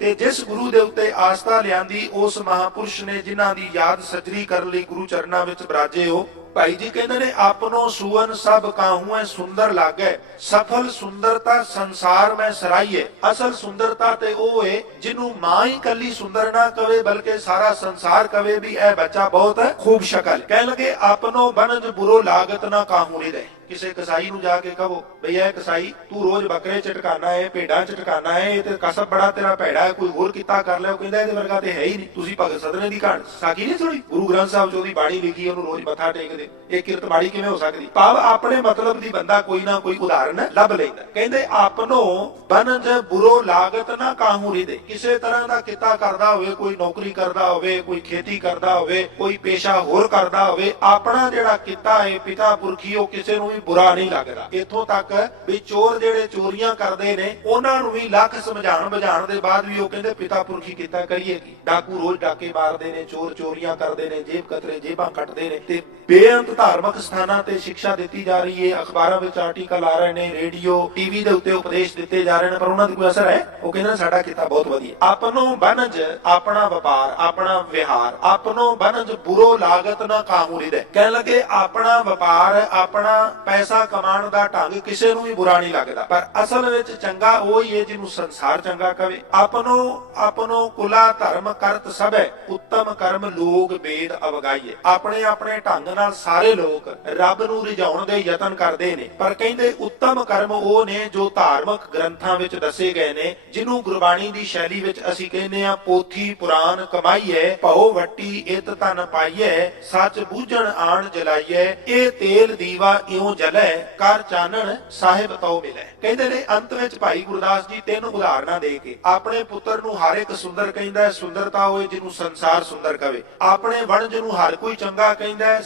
ਤੇ ਜਿਸ ਗੁਰੂ ਦੇ ਉੱਤੇ ਆਸਥਾ ਲਿਆਂਦੀ ਉਸ ਮਹਾਪੁਰਸ਼ ਨੇ ਜਿਨ੍ਹਾਂ ਦੀ ਯਾਦ ਸਜਰੀ ਕਰਨ ਲਈ ਗੁਰੂ ਚਰਨਾਂ ਵਿੱਚ ਬਰਾਜੇ ਹੋ। ਭਾਈ ਜੀ ਕਹਿੰਦੇ ਨੇ ਆਪਨੋ ਸੁਵਨ ਸਭ ਕਾਹੂ ਹੈ ਸੁੰਦਰ ਲੱਗੈ। ਸਫਲ ਸੁੰਦਰਤਾ ਸੰਸਾਰ ਮੈਂ ਸਰਾਈਏ। ਅਸਲ ਸੁੰਦਰਤਾ ਤੇ ਉਹ ਏ ਜਿਹਨੂੰ ਮਾਂ ਹੀ ਕੱਲੀ ਸੁੰਦਰ ਨਾ ਕਵੇ ਬਲਕਿ ਸਾਰਾ ਸੰਸਾਰ ਕਵੇ ਵੀ ਇਹ ਬੱਚਾ ਬਹੁਤ ਖੂਬ ਸ਼ਕਲ। ਕਹਿ ਲਗੇ ਆਪਨੋ ਬਨਜ ਬੁਰੋ ਲਾਗਤ ਨਾ ਕਾਹੂ ਨਹੀਂ ਰਹੇ। ਕਿਸੇ ਕਸਾਈ ਨੂੰ ਜਾ ਕੇ ਕਹੋ ਬਈ ਇਹ ਕਸਾਈ ਤੂੰ ਰੋਜ਼ ਬੱਕਰੇ ਝਟਕਾਣਾ ਹੈ, ਭੇਡਾਂ ਝਟਕਾਣਾ ਹੈ, ਇਹ ਤੇ ਕਸਬ ਬੜਾ ਤੇਰਾ ਭੈੜਾ ਹੈ, ਕੋਈ ਹੋਰ ਕੀਤਾ ਕਰ ਲਿਆ। ਉਹ ਕਹਿੰਦਾ ਇਹਦੇ ਵਰਗਾ ਤੇ ਹੈ ਹੀ ਨਹੀਂ। ਤੁਸੀਂ ਭਗਤ ਸਦਨੇ ਦੀ ਕਹਾਣੀ ਸਾਖੀ ਨਹੀਂ ਸੁਣੀ? ਗੁਰੂ ਗ੍ਰੰਥ ਸਾਹਿਬ 'ਚ ਉਹਦੀ ਬਾਣੀ ਲਿਖੀ, ਉਹਨੂੰ ਰੋਜ਼ ਮੱਥਾ ਟੇਕਦੇ। ਇਹ ਕਿਰਤ ਬਾਣੀ ਕਿਵੇਂ ਹੋ ਸਕਦੀ? ਭਾਵ ਆਪਣੇ ਮਤਲਬ ਦੀ ਬੰਦਾ ਕੋਈ ਨਾ ਕੋਈ ਉਦਾਹਰਨ ਲੱਭ ਲੈਂਦਾ। ਕਹਿੰਦੇ ਆਪਨੋ ਬਨਜ ਬੁਰੋ ਲਾਗਤ ਨਾ ਕਾਹੂ ਰਿਦੇ। ਕਿਸੇ ਤਰ੍ਹਾਂ ਦਾ ਕਿੱਤਾ ਕਰਦਾ ਹੋਵੇ, ਕੋਈ ਨੌਕਰੀ ਕਰਦਾ ਹੋਵੇ, ਕੋਈ ਖੇਤੀ ਕਰਦਾ ਹੋਵੇ, ਕੋਈ ਪੇਸ਼ਾ ਹੋਰ ਕਰਦਾ ਹੋਵੇ, ਆਪਣਾ ਜਿਹੜਾ ਕਿੱਤਾ ਹੈ ਪਿਤਾ ਪੁਰਖੀ, ਉਹ ਕਿਸੇ ਨੂੰ ਵੀ ਬੁਰਾ ਨਹੀਂ ਲੱਗਦਾ। ਇੱਥੋਂ ਤੱਕ ਵੀ ਚੋਰ ਜਿਹੜੇ ਚੋਰੀਆਂ ਕਰਦੇ ਨੇ ਉਹਨਾਂ ਨੂੰ ਵੀ ਲੱਖ ਸਮਝਾਉਣ ਬੁਝਾਉਣ ਦੇ ਬਾਅਦ ਵੀ ਉਹ ਕਹਿੰਦੇ ਪਿਤਾ ਪੁਰਖੀ ਕਿੱਤਾ ਕਰੀਏ ਕੀ। ਡਾਕੂ ਰੋਜ਼ ਡਾਕੇ ਮਾਰਦੇ ਨੇ, ਚੋਰ ਚੋਰੀਆਂ ਕਰਦੇ ਨੇ, ਜੇਬ ਕਤਰੇ ਜੇਬਾਂ ਕੱਟਦੇ ਨੇ, ਤੇ ਬੇਅੰਤ ਧਾਰਮਿਕ ਸਥਾਨਾਂ ਤੇ ਸਿੱਖਿਆ ਦਿੱਤੀ ਜਾ ਰਹੀ ਹੈ। ਅਖਬਾਰਾਂ ਵਿੱਚ ਆਰਟੀਕਲ ਆ ਰਹੇ ਨੇ, ਰੇਡੀਓ ਟੀਵੀ ਦੇ ਉੱਤੇ ਉਪਦੇਸ਼ ਦਿੱਤੇ ਜਾ ਰਹੇ ਨੇ, ਪਰ ਉਹਨਾਂ ਦਾ ਕੋਈ ਅਸਰ ਹੈ? ਉਹ ਕਹਿੰਦੇ ਸਾਡਾ ਕਿੱਤਾ ਬਹੁਤ ਵਧੀਆ। ਆਪਨੋ ਬਨਜ ਆਪਣਾ ਵਪਾਰ, ਆਪਣਾ ਵਿਹਾਰ, ਆਪਨੋ ਬਨਜ ਬੁਰੋ ਲਾਗਤ ਨਾ ਕਾਹੂ ਰਿਦੇ। ਕਹਿਣ ਲੱਗੇ ਆਪਣਾ ਵਪਾਰ, ਆਪਣਾ ਪੈਸਾ ਕਮਾਉਣ ਦਾ ਢੰਗ ਕਿਸੇ ਨੂੰ ਵੀ ਬੁਰਾ ਨਹੀਂ ਲੱਗਦਾ, ਪਰ ਅਸਲ ਵਿੱਚ ਚੰਗਾ ਉਹ ਹੀ ਹੈ ਜਿਹਨੂੰ ਸੰਸਾਰ ਚੰਗਾ ਕਵੇ। ਆਪਨੋ ਕੁਲਾ ਧਰਮ ਕਰਤ ਸਭੈ, ਉੱਤਮ ਕਰਮ ਲੋਕ ਵੇਦ ਅਵਗਾਈਏ। ਆਪਣੇ ਆਪਣੇ ਢੰਗ ਨਾਲ ਸਾਰੇ ਲੋਕ ਰੱਬ ਨੂੰ ਰਿਝਾਉਣ ਦੇ ਯਤਨ ਕਰਦੇ ਨੇ, ਪਰ ਕਹਿੰਦੇ ਉੱਤਮ ਕਰਮ ਉਹ ਨੇ ਜੋ ਧਾਰਮਿਕ ਗ੍ਰੰਥਾਂ ਵਿੱਚ ਦੱਸੇ ਗਏ ਨੇ, ਜਿਹਨੂੰ ਗੁਰਬਾਣੀ ਦੀ ਸ਼ੈਲੀ ਵਿੱਚ ਅਸੀਂ ਕਹਿੰਦੇ ਆ ਪੋਥੀ ਪੁਰਾਣ ਕਮਾਈਏ, ਭਉ ਵੱਟੀ ਇਤ ਧਨ ਪਾਈਏ, ਸੱਚ ਬੂਝਣ ਆਣ ਜਲਾਈਏ, ਇਹ ਤੇਲ ਦੀਵਾ ਇਉਂ ਜਲੇ, ਕਰ ਚਾਨਣ ਸਾਹਿਬ ਤਉ ਮਿਲੇ। ਕਹਿੰਦੇ ਨੇ ਅੰਤ ਵਿੱਚ ਭਾਈ ਗੁਰਦਾਸ ਜੀ ਤਿੰਨ ਉਦਾਹਰਨਾਂ ਦੇ ਕੇ ਆਪਣੇ ਪੁੱਤਰ ਨੂੰ ਹਰ ਇੱਕ ਸੁੰਦਰ ਕਹਿੰਦਾ ਹੈ, ਸੁੰਦਰਤਾ ਹੋਏ ਜਿਹਨੂੰ ਸੰਸਾਰ ਸੁੰਦਰ ਕਵੇ। ਆਪਣੇ ਵਣਜ ਨੂੰ ਹਰ ਕੋਈ ਚੰਗਾ ਕਹਿੰਦਾ ਹੈ,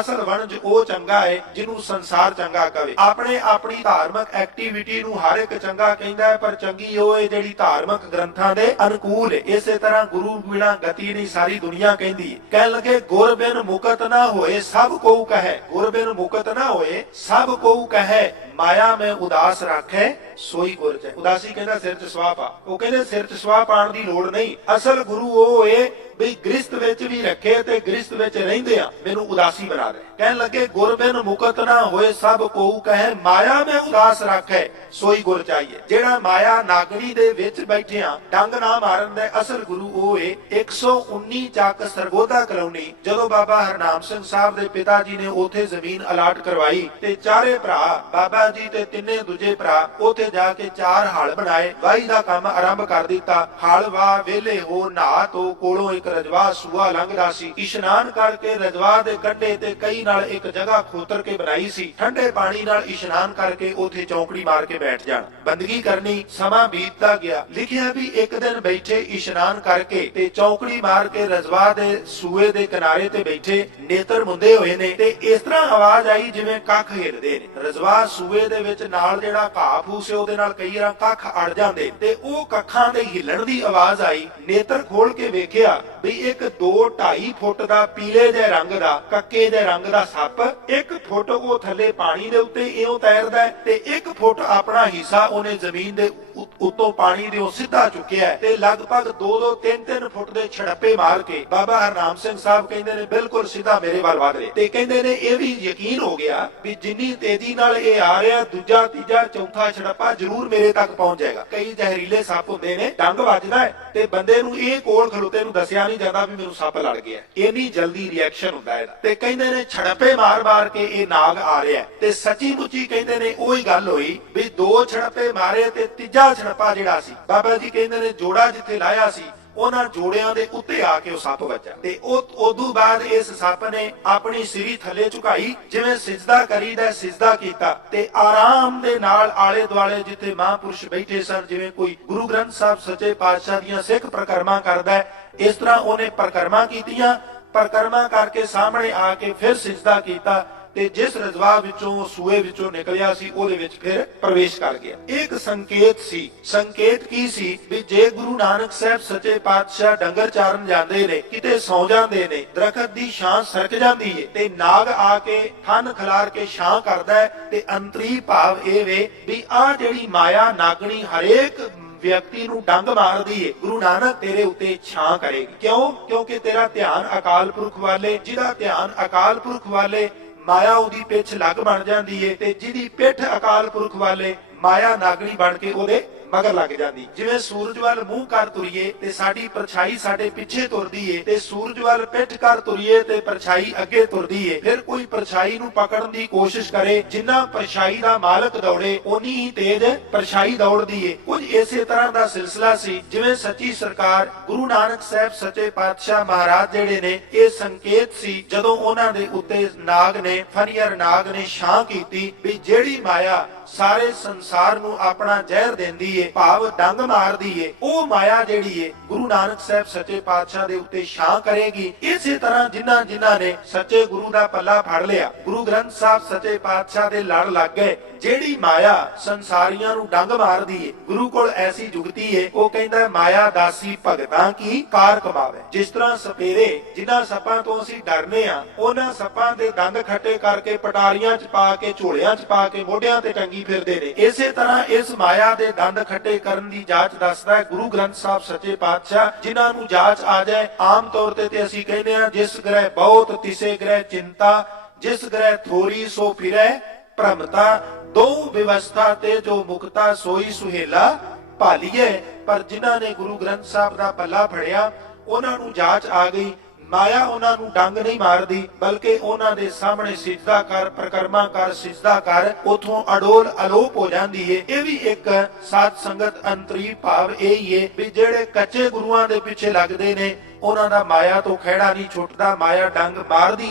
ਅਸਲ ਵਣਜ ਉਹ ਚੰਗਾ ਹੈ ਜਿਹਨੂੰ ਸੰਸਾਰ ਚੰਗਾ ਕਵੇ। ਆਪਣੇ ਆਪਣੀ ਧਾਰਮਿਕ ਐਕਟੀਵਿਟੀ ਨੂੰ ਹਰ ਇੱਕ ਚੰਗਾ ਕਹਿੰਦਾ ਹੈ, ਪਰ ਚੰਗੀ ਉਹ ਹੈ ਜਿਹੜੀ ਧਾਰਮਿਕ ਗ੍ਰੰਥਾਂ ਦੇ ਅਨੁਕੂਲ ਹੈ। ਇਸੇ ਤਰ੍ਹਾਂ ਗੁਰੂ ਬਿਨਾਂ ਗਤੀ ਨਹੀਂ ਸਾਰੀ ਦੁਨੀਆ ਕਹਿੰਦੀ ਹੈ। ਕਹਿਣ ਲੱਗੇ ਗੁਰ ਬਿਨ ਮੁਕਤ ਨਾ ਹੋਏ ਸਭ ਕੋਉ ਕਹੈ। ਗੁਰ ਬਿਨ ਮੁਕਤ ਨਾ ਹੋਏ ਸਭ ਕੋਉ ਕਹੈ, ਮਾਇਆ ਮੈਂ ਉਦਾਸ ਰੱਖੇ ਸੋਈ ਗੁਰ ਚੈ। ਉਦਾਸੀ ਕਹਿੰਦਾ ਸਿਰ 'ਚ ਸਵਾਹ ਪਾ। ਉਹ ਕਹਿੰਦੇ ਸਿਰ 'ਚ ਸਵਾਹ ਪਾਉਣ ਦੀ ਲੋੜ ਨਹੀਂ। ਅਸਲ ਗੁਰੂ ਉਹ ਏ ਵੀ ਗ੍ਰਸਤ ਵਿੱਚ ਵੀ ਰੱਖੇ ਤੇ ਗ੍ਰਸਤ ਵਿੱਚ ਰਹਿੰਦੇ ਆ ਮੈਨੂੰ ਉਦਾਸੀ ਬਣਾ ਦੇ। ਕਹਿਣ ਲੱਗੇ ਗੁਰ ਬਿਨ ਮੁਕਤ ਨਾ ਹੋਏ ਸਭ ਕੋਉ ਕਹੈ, ਮਾਇਆ ਮੈਂ ਉਦਾਸ ਰੱਖੇ ਸੋਈ ਗੁਰ ਚਾਹੀਏ। ਜਿਹੜਾ ਮਾਇਆ ਨਾਗਣੀ ਦੇ ਵਿੱਚ ਬੈਠਿਆ ਡੰਗ ਨਾ ਮਾਰਨ ਦੇ ਅਸਲ ਗੁਰੂ ਉਹ ਏ। 119 ਚੱਕ ਸਰਗੋਧਾ ਕਲੋਨੀ ਜਦੋਂ ਬਾਬਾ ਹਰਨਾਮ ਸਿੰਘ ਸਾਹਿਬ ਦੇ ਪਿਤਾ ਜੀ ਨੇ ਉਥੇ ਜ਼ਮੀਨ ਅਲਾਟ ਕਰਵਾਈ ਤੇ ਚਾਰੇ ਭਰਾ ਬਾਬਾ ਜੀ ਤੇ ਤਿੰਨੇ ਦੂਜੇ ਭਰਾ ਉਥੇ ਜਾ ਕੇ 4 ਹਲ ਬਣਾਏ, ਵਾਹੀ ਦਾ ਕੰਮ ਆਰੰਭ ਕਰ ਦਿੱਤਾ। ਹਲ ਵਾਹ ਵੇਲੇ ਹੋ ਨਹਾ ਤੋ ਕੋਲੋਂ ਇੱਕ ਰਜਵਾ ਸੂਆ ਲੰਘਦਾ ਸੀ। ਇਸ਼ਨਾਨ ਕਰਕੇ ਰਜਵਾ ਦੇ ਕੰਢੇ ਤੇ ਕਈ ਨਾਲ ਇੱਕ ਜਗ੍ਹਾ ਖੋਤਰ ਕੇ ਬਣਾਈ ਸੀ। ਠੰਡੇ ਪਾਣੀ ਨਾਲ ਇਸ਼ਨਾਨ ਕਰਕੇ ਉਥੇ ਚੌਂਕੜੀ ਮਾਰ ਕੇ ਬੈਠ ਜਾਣ, ਬੰਦਗੀ ਕਰਨੀ। ਸਮਾਂ ਬੀਤਦਾ ਗਿਆ। ਲਿਖਿਆ ਵੀ ਇੱਕ ਦਿਨ ਬੈਠੇ ਇਸ਼ਨਾਨ ਕਰਕੇ ਤੇ ਚੌਂਕੜੀ ਮਾਰ ਕੇ ਰਜਵਾ ਦੇ ਸੂਏ ਦੇ ਕਿਨਾਰੇ ਤੇ ਬੈਠੇ, ਨੇਤਰ ਮੁੰਦੇ ਹੋਏ ਨੇ ਤੇ ਇਸ ਤਰ੍ਹਾਂ ਆਵਾਜ਼ ਆਈ ਜਿਵੇਂ ਕੱਖ ਹਿੱਲਦੇ ਨੇ। ਰਜਵਾ ਸੂਏ ਦੇ ਵਿੱਚ ਨਾਲ ਜਿਹੜਾ ਘਾਹ ਫੂਸ ਉਹਦੇ ਨਾਲ ਕਈ ਵਾਰ ਕੱਖ ਅੜ ਜਾਂਦੇ ਤੇ ਉਹ ਕੱਖਾਂ ਦੇ ਹਿੱਲਣ ਦੀ ਆਵਾਜ਼ ਆਈ। ਨੇਤਰ ਖੋਲ ਕੇ ਵੇਖਿਆ ਵੀ ਇੱਕ 2-2.5 ਫੁੱਟ ਦਾ ਪੀਲੇ ਜਿਹੇ ਰੰਗ ਦਾ ਕੱਕੇ ਜਿਹੇ ਰੰਗ ਦਾ ਸੱਪ 1 ਫੁੱਟ ਉਹ ਥੱਲੇ ਪਾਣੀ ਦੇ ਉੱਤੇ ਇਉਂ ਤੈਰਦਾ ਤੇ 1 ਫੁੱਟ ਆਪਣਾ ਹਿੱਸਾ ਉਹਨੇ ਜ਼ਮੀਨ ਦੇ ਉੱਤੋਂ ਪਾਣੀ ਦੇ ਸਿੱਧਾ ਚੁੱਕਿਆ ਤੇ ਲਗਭਗ 2-2 3-3 ਫੁੱਟ ਦੇ ਛੜੱਪੇ ਮਾਰ ਕੇ ਬਾਬਾ ਹਰਨਾਮ ਸਿੰਘ ਸਾਹਿਬ ਕਹਿੰਦੇ ਨੇ ਬਿਲਕੁਲ ਸਿੱਧਾ ਮੇਰੇ ਵੱਲ ਵਧ ਰਿਹਾ। ਤੇ ਕਹਿੰਦੇ ਨੇ ਇਹ ਵੀ ਯਕੀਨ ਹੋ ਗਿਆ ਵੀ ਜਿੰਨੀ ਤੇਜ਼ੀ ਨਾਲ ਇਹ ਆ ਰਿਹਾ ਦੂਜਾ ਤੀਜਾ ਚੌਥਾ ਛੜੱਪਾ ਜ਼ਰੂਰ ਮੇਰੇ ਤੱਕ ਪਹੁੰਚ ਜਾਏਗਾ। ਕਈ ਜ਼ਹਿਰੀਲੇ ਸੱਪ ਹੁੰਦੇ ਨੇ, ਡੰਗ ਵੱਜਦਾ ਹੈ ਤੇ ਬੰਦੇ ਨੂੰ ਇਹ ਕੋਲ ਖਲੋਤੇ ਨੂੰ ਦੱਸਿਆ ਨਹੀਂ ਜਾਂਦਾ ਵੀ ਮੈਨੂੰ ਸੱਪ ਲੜ ਗਿਆ, ਇੰਨੀ ਜਲਦੀ ਰਿਐਕਸ਼ਨ ਹੁੰਦਾ ਇਹਦਾ। ਤੇ ਕਹਿੰਦੇ ਨੇ ਛੜੱਪੇ ਮਾਰ-ਮਾਰ ਕੇ ਇਹ ਨਾਗ ਆ ਰਿਹਾ ਤੇ ਸੱਚੀ ਮੁੱਚੀ ਕਹਿੰਦੇ ਨੇ ਉਹੀ ਗੱਲ ਹੋਈ ਵੀ 2 ਛੜੱਪੇ ਮਾਰੇ ਤੇ ਤੀਜਾ ਛੜੱਪਾ ਜਿਹੜਾ ਸੀ ਬਾਬਾ ਜੀ ਕਹਿੰਦੇ ਨੇ ਜੋੜਾ ਜਿੱਥੇ ਲਾਇਆ ਸੀ ਉਹਨਾਂ ਜੋੜਿਆਂ ਦੇ ਉੱਤੇ ਆ ਕੇ ਉਹ ਸੱਪ ਵੱਜਾ ਤੇ ਉਦੋਂ ਬਾਅਦ ਇਸ ਸੱਪ ਨੇ ਆਪਣੀ ਸਿਰੀ ਥੱਲੇ ਝੁਕਾਈ, ਜਿਵੇਂ ਸਿਜਦਾ ਕਰੀਦਾ ਸਿਜਦਾ ਕੀਤਾ ਤੇ ਆਰਾਮ ਦੇ ਨਾਲ ਆਲੇ ਦੁਆਲੇ ਜਿੱਥੇ ਮਹਾਂਪੁਰਸ਼ ਬੈਠੇ ਸਨ, ਜਿਵੇਂ ਕੋਈ ਗੁਰੂ ਗ੍ਰੰਥ ਸਾਹਿਬ ਸੱਚੇ ਪਾਤਸ਼ਾਹ ਦੀਆਂ ਸਿੱਖ ਪ੍ਰਕਰਮਾਂ ਕਰਦਾ ਇਸ ਤਰ੍ਹਾਂ ਉਹਨੇ ਪ੍ਰਕਰਮਾਂ ਕੀਤੀਆਂ। ਪ੍ਰਕਰਮਾਂ ਕਰਕੇ ਸਾਹਮਣੇ ਆ ਕੇ ਫਿਰ ਸਿਜਦਾ ਕੀਤਾ ਤੇ ਜਿਸ ਰਜਵਾ ਵਿੱਚੋਂ ਸੂਏ ਵਿੱਚੋਂ ਨਿਕਲਿਆ ਸੀ ਉਹਦੇ ਵਿੱਚ ਫਿਰ ਪ੍ਰਵੇਸ਼ ਕਰ ਗਿਆ। ਇੱਕ ਸੰਕੇਤ ਸੀ। ਸੰਕੇਤ ਕੀ ਸੀ ਵੀ ਜੇ ਗੁਰੂ ਨਾਨਕ ਸਾਹਿਬ ਸੱਚੇ ਪਾਤਸ਼ਾਹ ਡੰਗਰ ਚਾਰਨ ਜਾਂਦੇ ਨੇ, ਕਿਤੇ ਸੌ ਜਾਂਦੇ ਨੇ, ਦਰਖਤ ਦੀ ਛਾਂ ਸਰਕ ਜਾਂਦੀ ਏ ਤੇ ਨਾਗ ਆ ਕੇ ਥਣ ਖਿਲਾਰ ਕੇ ਛਾਂ ਕਰਦਾ ਹੈ ਤੇ ਅੰਤਰੀ ਭਾਵ ਇਹ ਵੇ ਵੀ ਆ ਜਿਹੜੀ ਮਾਇਆ ਨਾਗਣੀ ਹਰੇਕ ਵਿਅਕਤੀ ਨੂੰ ਡੰਗ ਮਾਰਦੀ ਏ, ਗੁਰੂ ਨਾਨਕ ਤੇਰੇ ਉੱਤੇ ਛਾਂ ਕਰੇਗੀ। ਕਿਉਂ? ਕਿਉਂਕਿ ਤੇਰਾ ਧਿਆਨ ਅਕਾਲ ਪੁਰਖ ਵਾਲੇ, ਜਿਹਦਾ ਧਿਆਨ ਅਕਾਲ ਪੁਰਖ ਵਾਲੇ ਮਾਇਆ ਉਹਦੀ ਪਿੱਛ ਲੱਗ ਬਣ ਜਾਂਦੀ ਏ ਤੇ ਜਿਹਦੀ ਪਿੱਠ ਅਕਾਲ ਪੁਰਖ ਵਾਲੇ ਮਾਇਆ ਨਾਗਣੀ ਬਣ ਕੇ ਉਹਦੇ ਮਗਰ ਲੱਗ ਜਾਂਦੀ। ਜਿਵੇਂ ਸੂਰਜ ਵੱਲ ਮੂੰਹ ਕਰ ਤੁਰੀਏ ਤੇ ਸਾਡੀ ਪਰਛਾਈ ਸਾਡੇ ਪਿੱਛੇ ਤੁਰਦੀ ਏ, ਤੇ ਸੂਰਜ ਵੱਲ ਪਿੱਠ ਕਰ ਤੁਰੀਏ ਤੇ ਪਰਛਾਈ ਅੱਗੇ ਤੁਰਦੀ ਏ। ਫਿਰ ਕੋਈ ਪਰਛਾਈ ਨੂੰ ਪਕੜਨ ਦੀ ਕੋਸ਼ਿਸ਼ ਕਰੇ, ਜਿੰਨਾ ਪਰਛਾਈ ਦਾ ਮਾਲਕ ਦੌੜੇ ਉਨੀ ਹੀ ਤੇਜ਼ ਪਰਛਾਈ ਦੌੜਦੀ ਏ। ਕੁਝ ਇਸੇ ਤਰ੍ਹਾਂ ਦਾ ਸਿਲਸਿਲਾ ਸੀ। ਜਿਵੇਂ ਸੱਚੀ ਸਰਕਾਰ ਗੁਰੂ ਨਾਨਕ ਸਾਹਿਬ ਸੱਚੇ ਪਾਤਸ਼ਾਹ ਮਹਾਰਾਜ ਜਿਹੜੇ ਨੇ, ਇਹ ਸੰਕੇਤ ਸੀ ਜਦੋਂ ਉਹਨਾਂ ਦੇ ਉੱਤੇ ਨਾਗ ਨੇ, ਫਨੀਅਰ ਨਾਗ ਨੇ ਛਾਂ ਕੀਤੀ ਵੀ ਜਿਹੜੀ ਮਾਇਆ ਸਾਰੇ ਸੰਸਾਰ ਨੂੰ ਆਪਣਾ ਜ਼ਹਿਰ ਦਿੰਦੀ ਏ, ਭਾਵ ਡੰਗ ਮਾਰਦੀ ਏ, ਉਹ ਮਾਇਆ ਜਿਹੜੀ ਏ ਗੁਰੂ ਨਾਨਕ ਸਾਹਿਬ ਸੱਚੇ ਪਾਤਸ਼ਾਹ ਦੇ ਉੱਤੇ ਛਾਂ ਕਰੇਗੀ। ਇਸੇ ਤਰ੍ਹਾਂ ਜਿਨ੍ਹਾਂ ਨੇ ਸੱਚੇ ਗੁਰੂ ਦਾ ਪੱਲਾ ਫੜ ਲਿਆ, ਗੁਰੂ ਗ੍ਰੰਥ ਸਾਹਿਬ ਸੱਚੇ ਪਾਤਸ਼ਾਹ ਦੇ ਲੜ ਲੱਗ ਗਏ। ਜਿਹੜੀ ਮਾਇਆ ਸੰਸਾਰੀਆਂ ਨੂੰ ਡੰਗ ਮਾਰਦੀ ਏ, ਗੁਰੂ ਕੋਲ ਐਸੀ ਜੁਗਤੀ ਏ, ਉਹ ਕਹਿੰਦਾ ਮਾਇਆ ਦਾਸੀ ਭਗਤਾਂ ਕੀ ਕਾਰ ਕਮਾਵੇ। ਜਿਸ ਤਰ੍ਹਾਂ ਸਪੇਰੇ ਜਿਨ੍ਹਾਂ ਸੱਪਾਂ ਤੋਂ ਅਸੀਂ ਡਰਨੇ ਆ, ਉਹਨਾਂ ਸੱਪਾਂ ਦੇ ਦੰਦ ਖੱਟੇ ਕਰਕੇ ਪਟਾਰੀਆਂ 'ਚ ਪਾ ਕੇ, ਝੋਲਿਆਂ 'ਚ ਪਾ ਕੇ, ਮੋਢਿਆਂ ਤੇ ਟੰਗੀ ਫਿਰਦੇ ਨੇ। ਇਸੇ ਤਰ੍ਹਾਂ ਇਸ ਮਾਇਆ ਦੇ ਦੰਦ ਖੱਟੇ ਕਰਨ ਦੀ ਜਾਂਚ ਦੱਸਦਾ ਹੈ ਗੁਰੂ ਗ੍ਰੰਥ ਸਾਹਿਬ ਸੱਚੇ ਪਾਤਸ਼ਾਹ। ਜਿਨ੍ਹਾਂ ਨੂੰ ਜਾਂਚ ਆ ਜਾਏ, ਆਮ ਤੌਰ ਤੇ ਅਸੀਂ ਕਹਿੰਦੇ ਆ, ਜਿਸ ਗ੍ਰਹਿ ਬਹੁਤ ਤਿਸੇ ਗ੍ਰਹਿ ਚਿੰਤਾ, ਜਿਸ ਗ੍ਰਹਿ ਥੋਰੀ ਸੋ ਫਿਰੈ ਭ੍ਰਮਤਾ, ਦੋ ਵਿਵਸਥਾ ਤੇ ਜੋ ਮੁਕਤਾ ਸੋਈ ਸੁਹੇਲਾ ਭਾਲੀਏ। ਪਰ ਜਿਨ੍ਹਾਂ ਨੇ ਗੁਰੂ ਗ੍ਰੰਥ ਸਾਹਿਬ ਦਾ ਪੱਲਾ ਫੜਿਆ, ਉਹਨਾਂ ਨੂੰ ਜਾਂਚ ਆ ਗਈ, ਮਾਇਆ ਉਹਨਾਂ ਨੂੰ ਡੰਗ ਨਹੀਂ ਮਾਰਦੀ, ਬਲਕਿ ਉਹਨਾਂ ਦੇ ਸਾਹਮਣੇ ਸਿਜਦਾ ਕਰ, ਪ੍ਰਕਰਮਾ ਕਰ, ਸਿਜਦਾ ਕਰ, ਉਥੋਂ ਅਡੋਲ ਅਲੋਪ ਹੋ ਜਾਂਦੀ ਏ। ਇਹ ਵੀ ਇੱਕ ਸਾਧ ਸੰਗਤ ਅੰਤਰੀ ਭਾਵ ਇਹ ਹੀ ਏ ਵੀ ਜਿਹੜੇ ਕੱਚੇ ਗੁਰੂਆਂ ਦੇ ਪਿੱਛੇ ਲੱਗਦੇ ਨੇ, ਉਹਨਾਂ ਦਾ ਮਾਇਆ ਤੋਂ ਖਹਿੜਾ ਨਹੀਂ ਛੁੱਟਦਾ, ਮਾਇਆ ਡੰਗ ਮਾਰਦੀ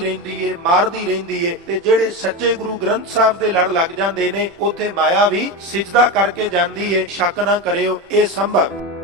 ਰਹਿੰਦੀ ਏ। ਤੇ ਜਿਹੜੇ ਸੱਚੇ ਗੁਰੂ ਗ੍ਰੰਥ ਸਾਹਿਬ ਦੇ ਲੜ ਲੱਗ ਜਾਂਦੇ ਨੇ, ਉੱਥੇ ਮਾਇਆ ਵੀ ਸਿਜਦਾ ਕਰਕੇ ਜਾਂਦੀ ਏ। ਸ਼ੱਕ ਨਾ ਕਰਿਓ, ਇਹ ਸੰਭਵ।